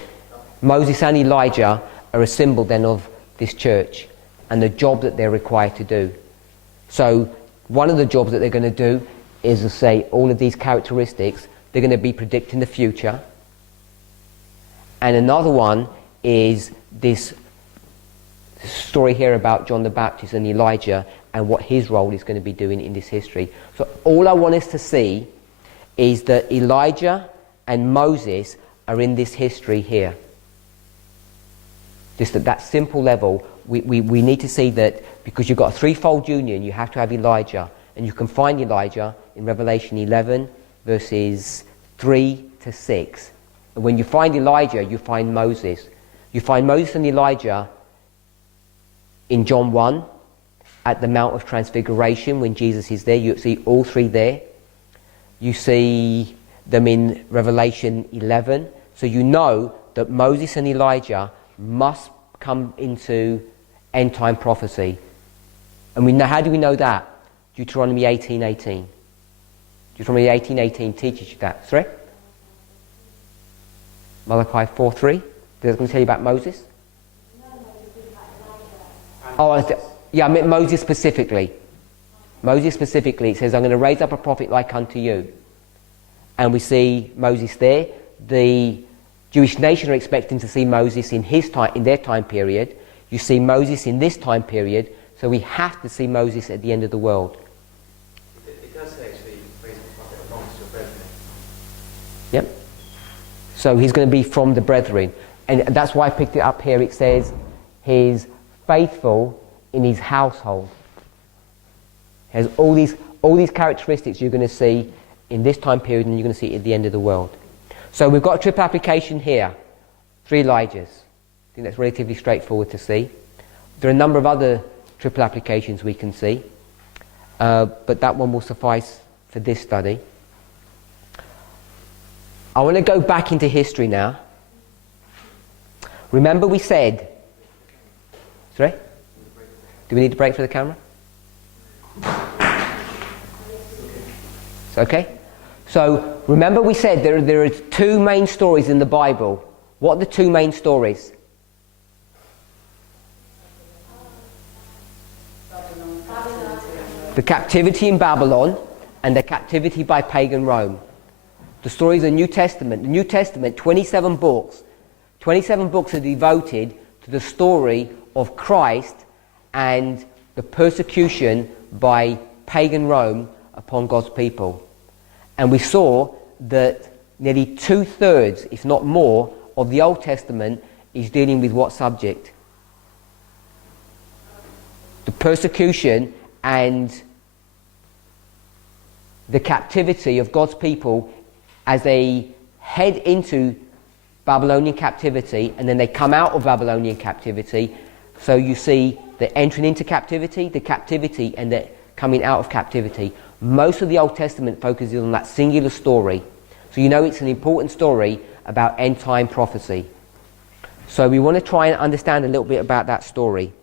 Moses and Elijah are a symbol then of this church and the job that they're required to do. So one of the jobs that they're going to do is to say all of these characteristics. They're going to be predicting the future. And another one is this story here about John the Baptist and Elijah and what his role is going to be doing in this history. So all I want us to see is that Elijah and Moses are in this history here. Just at that simple level, we need to see that because you've got a threefold union, you have to have Elijah. And you can find Elijah in Revelation 11, verses 3 to 6. And when you find Elijah, you find Moses. You find Moses and Elijah in John 1, at the Mount of Transfiguration, when Jesus is there. You see all three there. You see them in Revelation 11. So you know that Moses and Elijah must come into end-time prophecy. And we know, how do we know that? Deuteronomy 18:18. Deuteronomy 18:18 teaches you that. Sorry? Malachi 4:3. Is that going to tell you about Moses? Yeah, I meant Moses specifically. Moses specifically, it says, I'm going to raise up a prophet like unto you. And we see Moses there. The Jewish nation are expecting to see Moses in his time, in their time period. You see Moses in this time period, so we have to see Moses at the end of the world. It does say actually, raise up a prophet amongst your brethren. Yep. So he's going to be from the brethren. And that's why I picked it up here. It says He's faithful in his household. He has all these characteristics you're going to see in this time period, and you're going to see it at the end of the world. So we've got a triple application here. 3 Elijahs. I think that's relatively straightforward to see. There are a number of other triple applications we can see, but that one will suffice for this study. I want to go back into history now. Remember we said... Sorry? Do we need to break for the camera? It's okay? So, remember we said there are 2 main stories in the Bible. What are the 2 main stories? The captivity in Babylon and the captivity by pagan Rome. The stories of the New Testament. The New Testament, 27 books. 27 books are devoted to the story of Christ and the persecution by pagan Rome upon God's people. And we saw that nearly 2/3, if not more, of the Old Testament is dealing with what subject? The persecution and the captivity of God's people as they head into Babylonian captivity, and then they come out of Babylonian captivity. So you see the entering into captivity, the captivity, and the coming out of captivity. Most of the Old Testament focuses on that singular story. So you know it's an important story about end-time prophecy. So we want to try and understand a little bit about that story.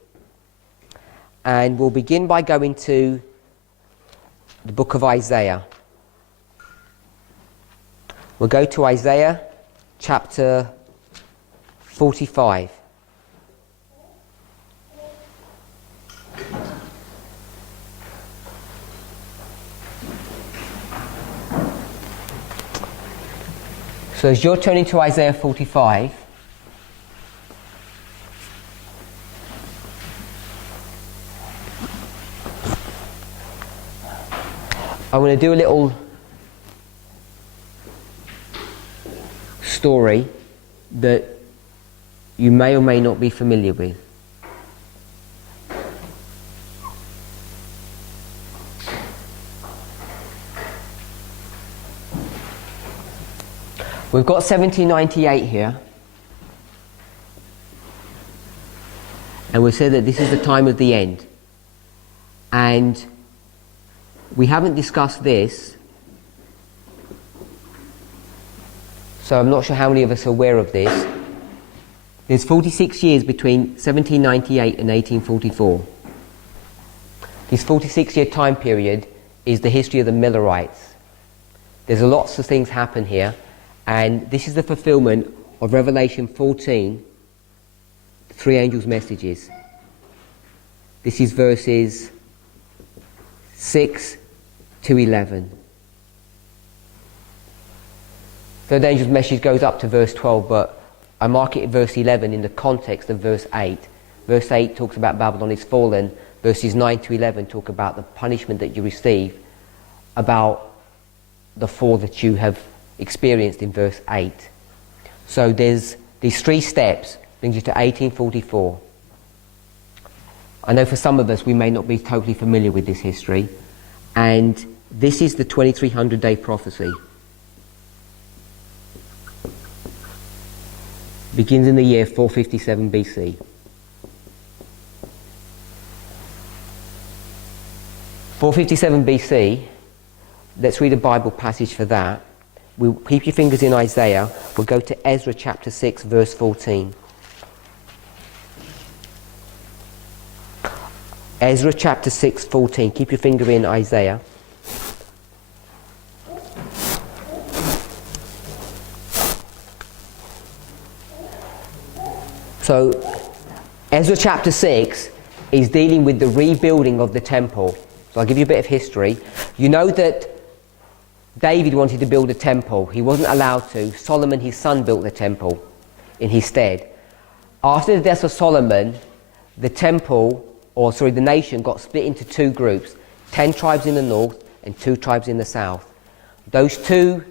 And we'll begin by going to the book of Isaiah. We'll go to Isaiah chapter 45. So as you're turning to Isaiah 45, I want to do a little story that you may or may not be familiar with. We've got 1798 here, and we said that this is the time of the end, and we haven't discussed this, so I'm not sure how many of us are aware of this. There's 46 years between 1798 and 1844. This 46-year time period is the history of the Millerites. There's lots of things happen here. And this is the fulfillment of Revelation 14, the 3 angels' messages. This is verses 6 to 11. Third angel's message goes up to verse 12, but I mark it at verse 11 in the context of verse 8. Verse 8 talks about Babylon is fallen. Verses 9 to 11 talk about the punishment that you receive, about the fall that you have experienced in verse 8. So there's these 3 steps, brings you to 1844. I know for some of us we may not be totally familiar with this history, and this is the 2300-day prophecy. Begins in the year 457 BC. 457 BC, let's read a Bible passage for that. We'll keep your fingers in Isaiah. We'll go to Ezra chapter 6, verse 14. Ezra chapter 6, 14. Keep your finger in Isaiah. So, Ezra chapter 6 is dealing with the rebuilding of the temple. So I'll give you a bit of history. You know that David wanted to build a temple. He wasn't allowed to. Solomon, his son, built the temple in his stead. After the death of Solomon, the nation got split into 2 groups. 10 tribes in the north and 2 tribes in the south. Those 2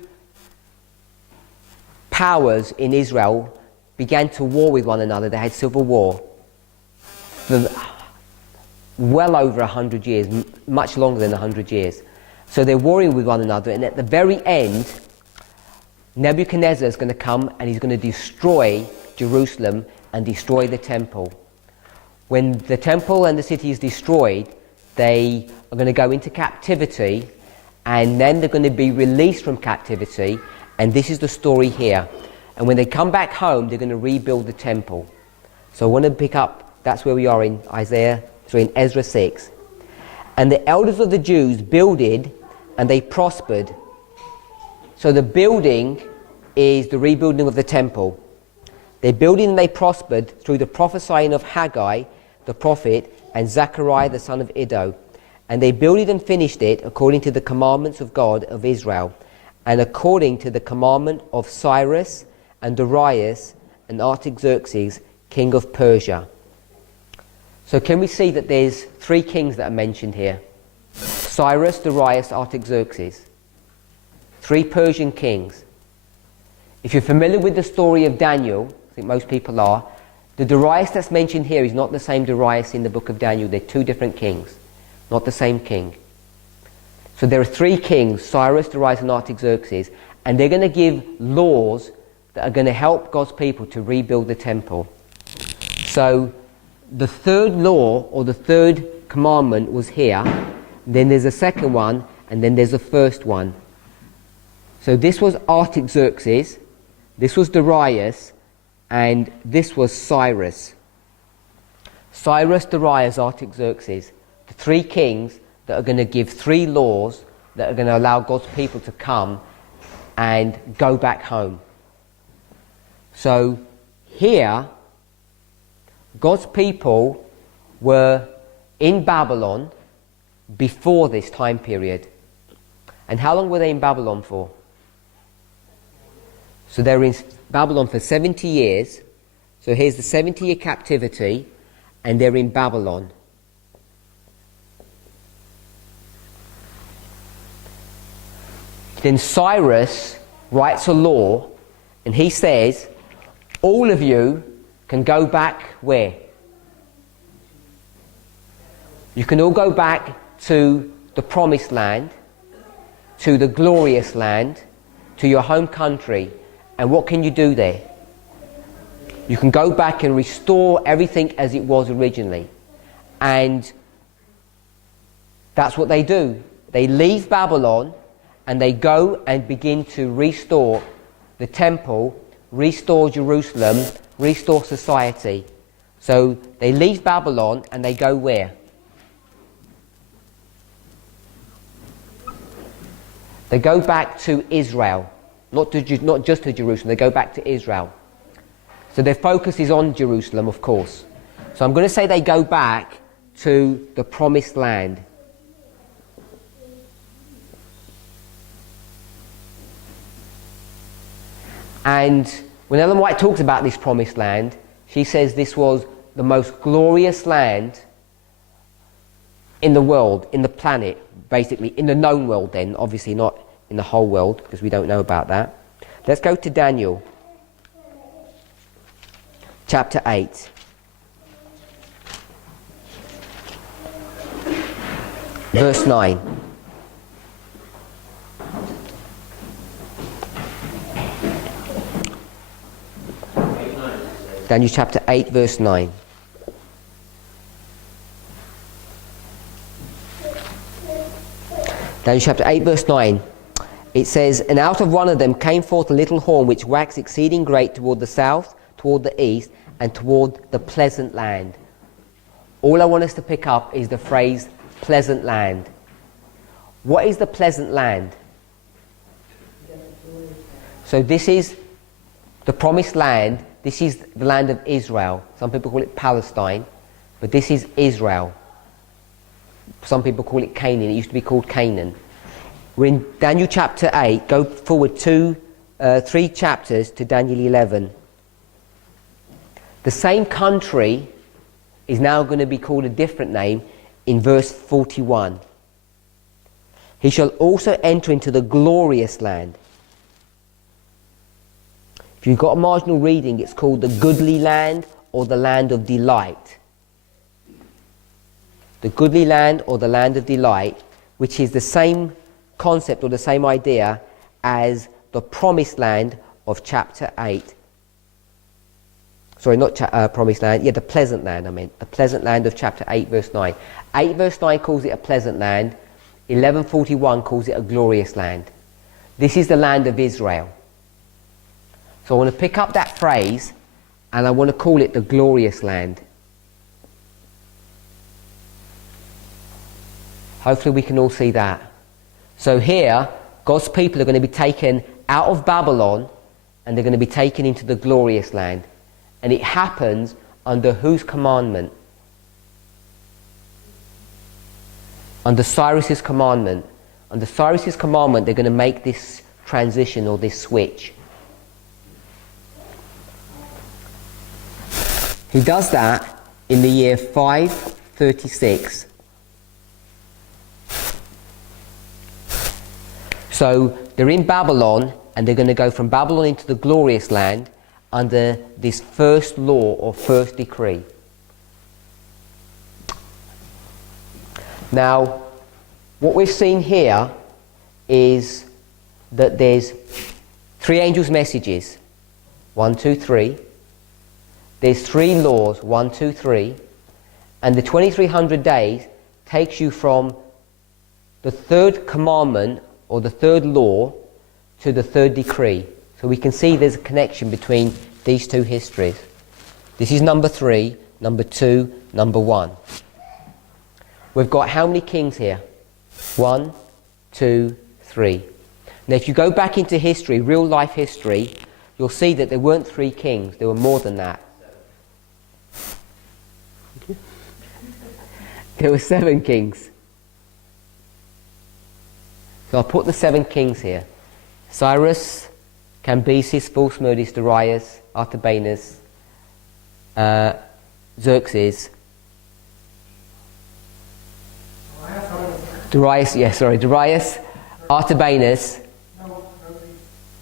powers in Israel began to war with one another. They had civil war. for well over 100 years, much longer than 100 years. So they're warring with one another, and at the very end, Nebuchadnezzar is going to come and he's going to destroy Jerusalem and destroy the temple. When the temple and the city is destroyed, they are going to go into captivity, and then they're going to be released from captivity, and this is the story here. And when they come back home, they're going to rebuild the temple. So I want to pick up, that's where we are in in Ezra 6. And the elders of the Jews builded, and they prospered. So the building is the rebuilding of the temple. They builded and they prospered through the prophesying of Haggai, the prophet, and Zechariah, the son of Iddo. And they builded and finished it according to the commandments of God of Israel, and according to the commandment of Cyrus and Darius and Artaxerxes, king of Persia. So can we see that there's 3 kings that are mentioned here? Cyrus, Darius, Artaxerxes. 3 Persian kings. If you're familiar with the story of Daniel, I think most people are, the Darius that's mentioned here is not the same Darius in the book of Daniel. They're 2 different kings, not the same king. So there are 3 kings, Cyrus, Darius and Artaxerxes, and they're going to give laws that are going to help God's people to rebuild the temple. So the 3rd law, or the 3rd commandment, was here. Then there's a 2nd one, and then there's a 1st one. So this was Artaxerxes, this was Darius, and this was Cyrus. Cyrus, Darius, Artaxerxes, the 3 kings that are going to give 3 laws that are going to allow God's people to come and go back home. So here, God's people were in Babylon before this time period. And how long were they in Babylon for? So they were in Babylon for 70 years. So here's the 70-year captivity, and they're in Babylon. Then Cyrus writes a law, and he says, all of you can go back where? You can all go back to the promised land, to the glorious land, to your home country. And what can you do there? You can go back and restore everything as it was originally. And that's what they do. They leave Babylon and they go and begin to restore the temple, restore Jerusalem, restore society. So they leave Babylon and they go where? They go back to Israel. Not just to Jerusalem, they go back to Israel. So their focus is on Jerusalem, of course. So I'm going to say they go back to the promised land. And when Ellen White talks about this promised land, she says this was the most glorious land in the world, in the planet, basically, in the known world then, obviously not in the whole world, because we don't know about that. Let's go to Daniel, chapter 8. Verse 9. Daniel chapter 8, verse 9. Daniel chapter 8, verse 9. It says, and out of one of them came forth a little horn, which waxed exceeding great toward the south, toward the east, and toward the pleasant land. All I want us to pick up is the phrase, pleasant land. What is the pleasant land? So this is the promised land. This is the land of Israel. Some people call it Palestine, but this is Israel. Some people call it Canaan. It used to be called Canaan. We're in Daniel chapter 8. Go forward 3 chapters to Daniel 11. The same country is now going to be called a different name in verse 41. He shall also enter into the glorious land. If you've got a marginal reading, it's called the goodly land or the land of delight. the goodly land or the land of delight, which is the same concept or the same idea as the promised land of chapter 8. Sorry, not promised land, the pleasant land, the pleasant land of chapter 8 verse 9. 8 verse 9 calls it a pleasant land, 1141 calls it a glorious land. This is the land of Israel. So I want to pick up that phrase and I want to call it the glorious land. Hopefully we can all see that. So here, God's people are going to be taken out of Babylon and they're going to be taken into the glorious land. And it happens under whose commandment? Under Cyrus's commandment. Under Cyrus's commandment, they're going to make this transition or this switch. He does that in the year 536. So they're in Babylon and they're going to go from Babylon into the glorious land under this first law or first decree. Now, what we've seen here is that there's 3 angels' messages, 1, 2, 3. There's 3 laws, 1, 2, 3. And the 2300 days takes you from the 3rd commandment or the 3rd law to the 3rd decree. So we can see there's a connection between these 2 histories. This is number 3, number 2, number 1. We've got how many kings here? 1, 2, 3. Now if you go back into history, real life history, you'll see that there weren't 3 kings, there were more than that. There were 7 kings. So I'll put the 7 kings here. Cyrus, Cambyses, Pulsmodus, Darius, Artabanus, Xerxes. Darius, Artabanus,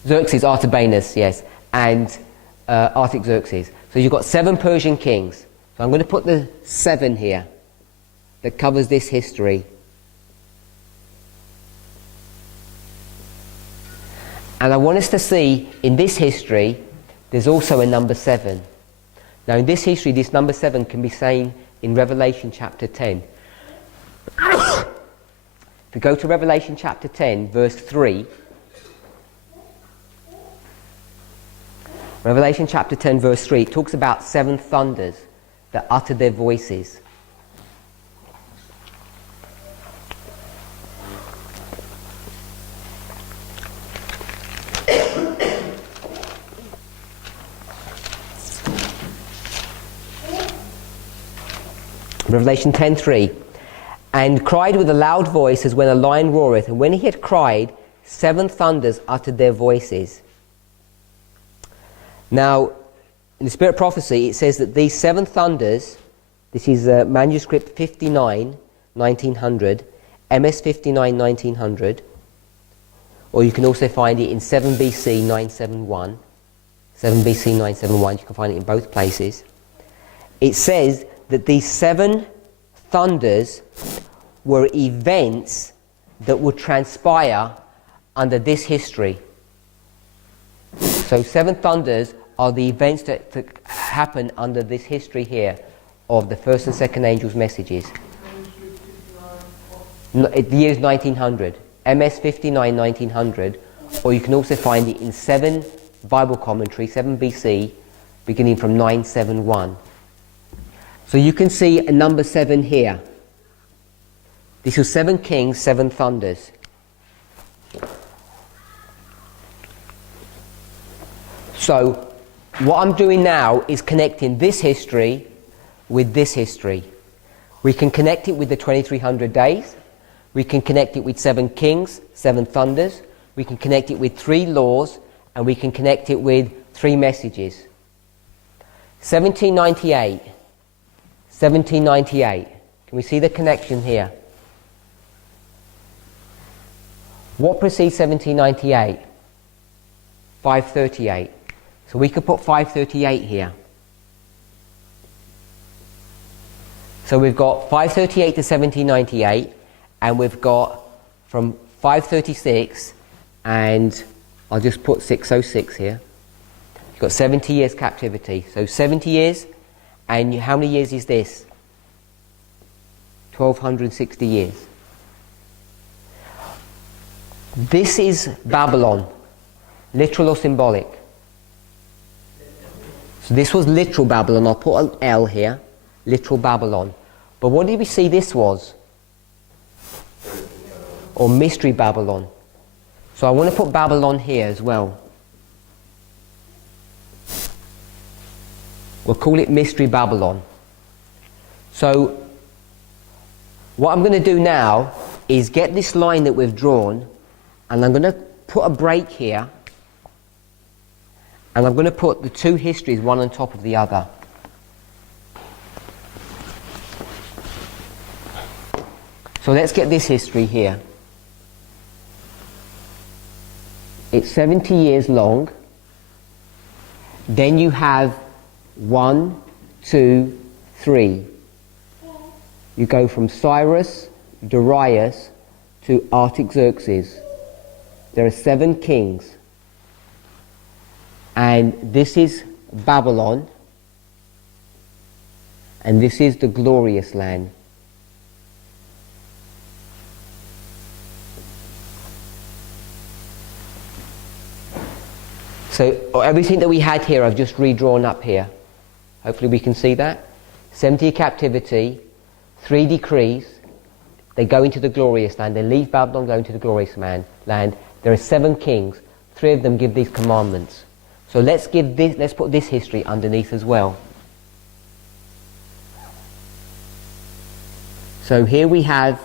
Xerxes, Artabanus, yes, and Artaxerxes. So you've got 7 Persian kings. So I'm going to put the 7 here that covers this history. And I want us to see in this history there's also a number 7. Now in this history this number 7 can be seen in Revelation chapter 10. If we go to Revelation chapter 10 verse 3, Revelation chapter 10 verse 3, it talks about 7 thunders that uttered their voices. Revelation 10:3, and cried with a loud voice as when a lion roareth, and when he had cried, 7 thunders uttered their voices. Now, in the Spirit of Prophecy, it says that these 7 thunders, this is manuscript 59, 1900, MS 59, 1900, or you can also find it in 7 BC 971. 7 BC 971, you can find it in both places. It says that these 7 thunders were events that would transpire under this history. So 7 thunders are the events that happen under this history here of the first and second angels' messages. The year is 1900, MS 59, 1900, or you can also find it in 7 Bible commentary, 7 BC, beginning from 971. So you can see a number 7 here. This was 7 kings, 7 thunders. So what I'm doing now is connecting this history with this history. We can connect it with the 2300 days. We can connect it with 7 kings, 7 thunders. We can connect it with 3 laws, and we can connect it with 3 messages. 1798. 1798. Can we see the connection here? What precedes 1798? 538. So we could put 538 here. So So we've got 538 to 1798, and we've got from 536, and I'll just put 606 here. You've got 70 years captivity. So 70 years, and how many years is this? 1260 years. This is Babylon, literal or symbolic? So this was literal Babylon. I'll put an L here, literal Babylon. But what did we see this was? Or mystery Babylon. So I want to put Babylon here as well. We'll call it mystery Babylon. So what I'm going to do now is get this line that we've drawn, and I'm going to put a break here, and I'm going to put the two histories one on top of the other. So let's get this history here. It's 70 years long. Then you have 1, 2, 3. You go from Cyrus, Darius to Artaxerxes. There are 7 kings. And this is Babylon. And this is the glorious land. So everything that we had here I've just redrawn up here. Hopefully we can see that. 70 captivity, 3 decrees. They go into the glorious land. They leave Babylon, go into the glorious land. There are 7 kings. 3 of them give these commandments. So let's put this history underneath as well. So here we have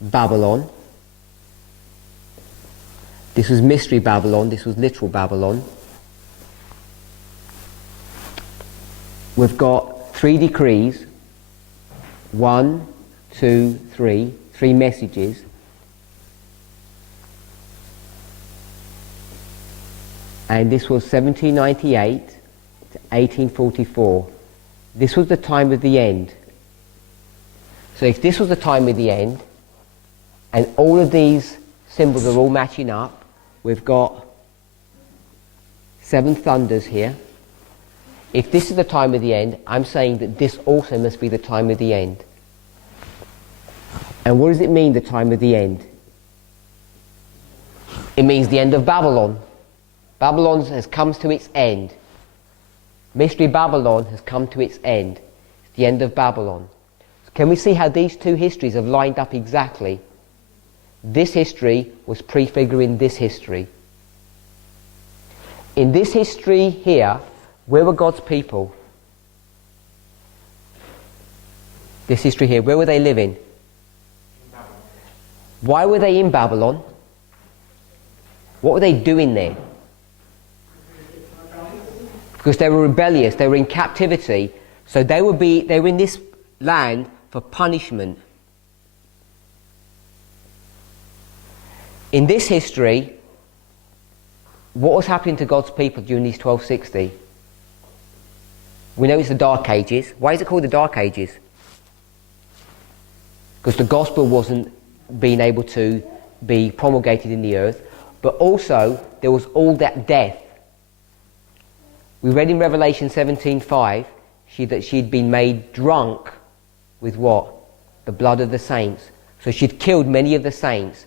Babylon. This was mystery Babylon, this was literal Babylon. We've got 3 decrees, 1, 2, 3, 3 messages. And this was 1798 to 1844. This was the time of the end. So if this was the time of the end, and all of these symbols are all matching up, we've got 7 thunders here. If this is the time of the end, I'm saying that this also must be the time of the end. And what does it mean, the time of the end? It means the end of Babylon. Babylon has come to its end. Mystery Babylon has come to its end. It's the end of Babylon. So can we see how these two histories have lined up exactly? This history was prefiguring this history. In this history here, where were God's people? This history here, where were they living? Why were they in Babylon? What were they doing there? Because they were rebellious, they were in captivity, so they were in this land for punishment. In this history, what was happening to God's people during these 1260? We know it's the Dark Ages. Why is it called the Dark Ages? Because the gospel wasn't being able to be promulgated in the earth, but also there was all that death. We read in Revelation 17:5 that she'd been made drunk with what? The blood of the saints. So she'd killed many of the saints.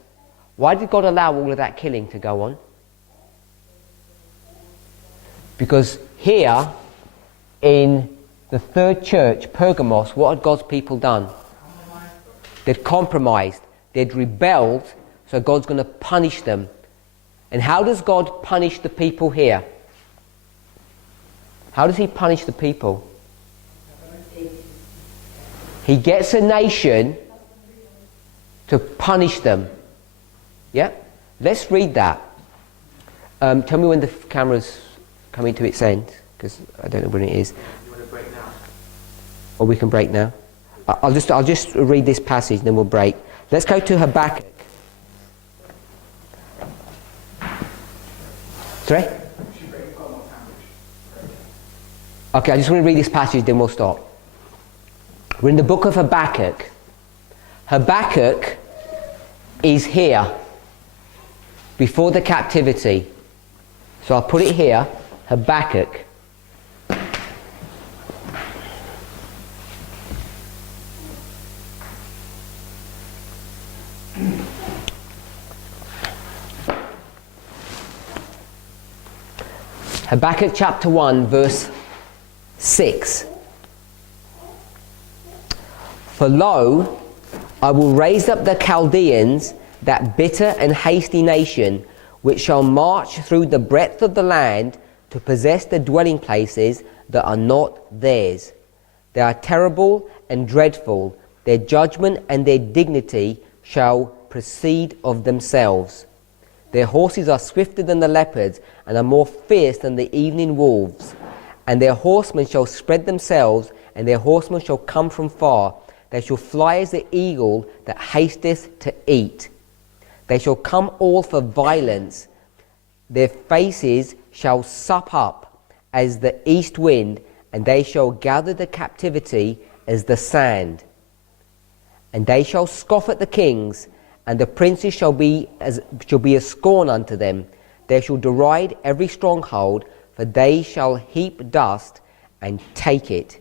Why did God allow all of that killing to go on? Because here, in the third church, Pergamos, what had God's people done? They'd compromised, they'd rebelled, so God's going to punish them. And how does God punish the people here? How does he punish the people? He gets a nation to punish them. Yeah? Let's read that. Tell me when the camera's coming to its end, because I don't know when it is. You want to break now? Or we can break now. I'll just read this passage, then we'll break. Let's go to Habakkuk. Sorry? Okay, I just want to read this passage, then we'll stop. We're in the book of Habakkuk. Habakkuk is here before the captivity. So I'll put it here, Habakkuk. Habakkuk chapter 1 verse 6. For lo, I will raise up the Chaldeans, that bitter and hasty nation, which shall march through the breadth of the land to possess the dwelling places that are not theirs. They are terrible and dreadful. Their judgment and their dignity shall proceed of themselves. Their horses are swifter than the leopards, and are more fierce than the evening wolves. And their horsemen shall spread themselves, and their horsemen shall come from far. They shall fly as the eagle that hasteth to eat. They shall come all for violence. Their faces shall sup up as the east wind, and they shall gather the captivity as the sand. And they shall scoff at the kings, and the princes shall be as scorn unto them. They shall deride every stronghold, for they shall heap dust and take it.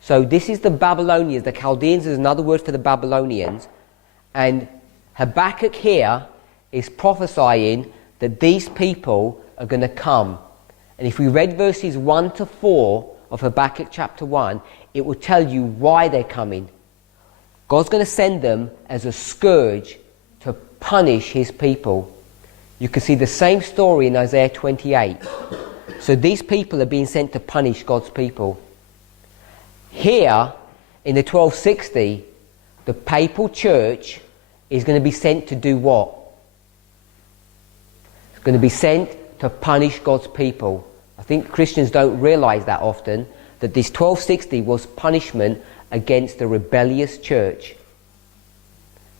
So this is the Babylonians. The Chaldeans is another word for the Babylonians. And Habakkuk here is prophesying that these people are going to come. And if we read verses 1 to 4 of Habakkuk chapter 1, it will tell you why they're coming. God's going to send them as a scourge to punish his people. You can see the same story in Isaiah 28. So these people are being sent to punish God's people. Here, in the 1260, the papal church is going to be sent to do what? It's going to be sent to punish God's people. I think Christians don't realise that often, that this 1260 was punishment against the rebellious church.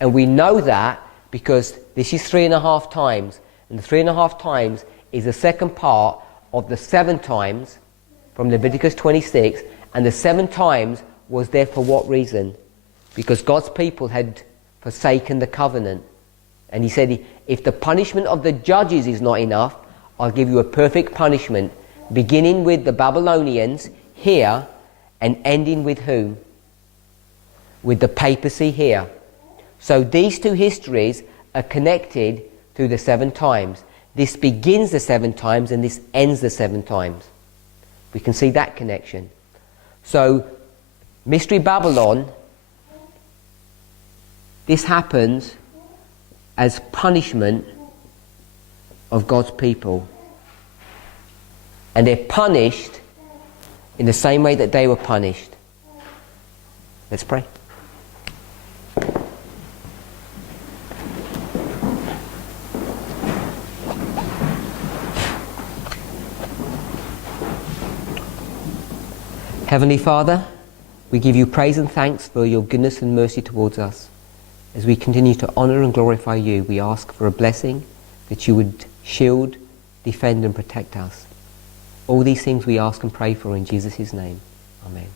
And we know that because this is 3.5 times, and the 3.5 times is the second part of the 7 times from Leviticus 26, and the 7 times was there for what reason? Because God's people had forsaken the covenant. And he said, if the punishment of the judges is not enough, I'll give you a perfect punishment, beginning with the Babylonians here and ending with whom? With the papacy here. So these two histories are connected through the 7 times. This begins the 7 times and this ends the 7 times. We can see that connection. So, Mystery Babylon, this happens as punishment of God's people. And they're punished in the same way that they were punished. Let's pray. Heavenly Father, we give you praise and thanks for your goodness and mercy towards us. As we continue to honour and glorify you, we ask for a blessing, that you would shield, defend and protect us. All these things we ask and pray for in Jesus' name. Amen.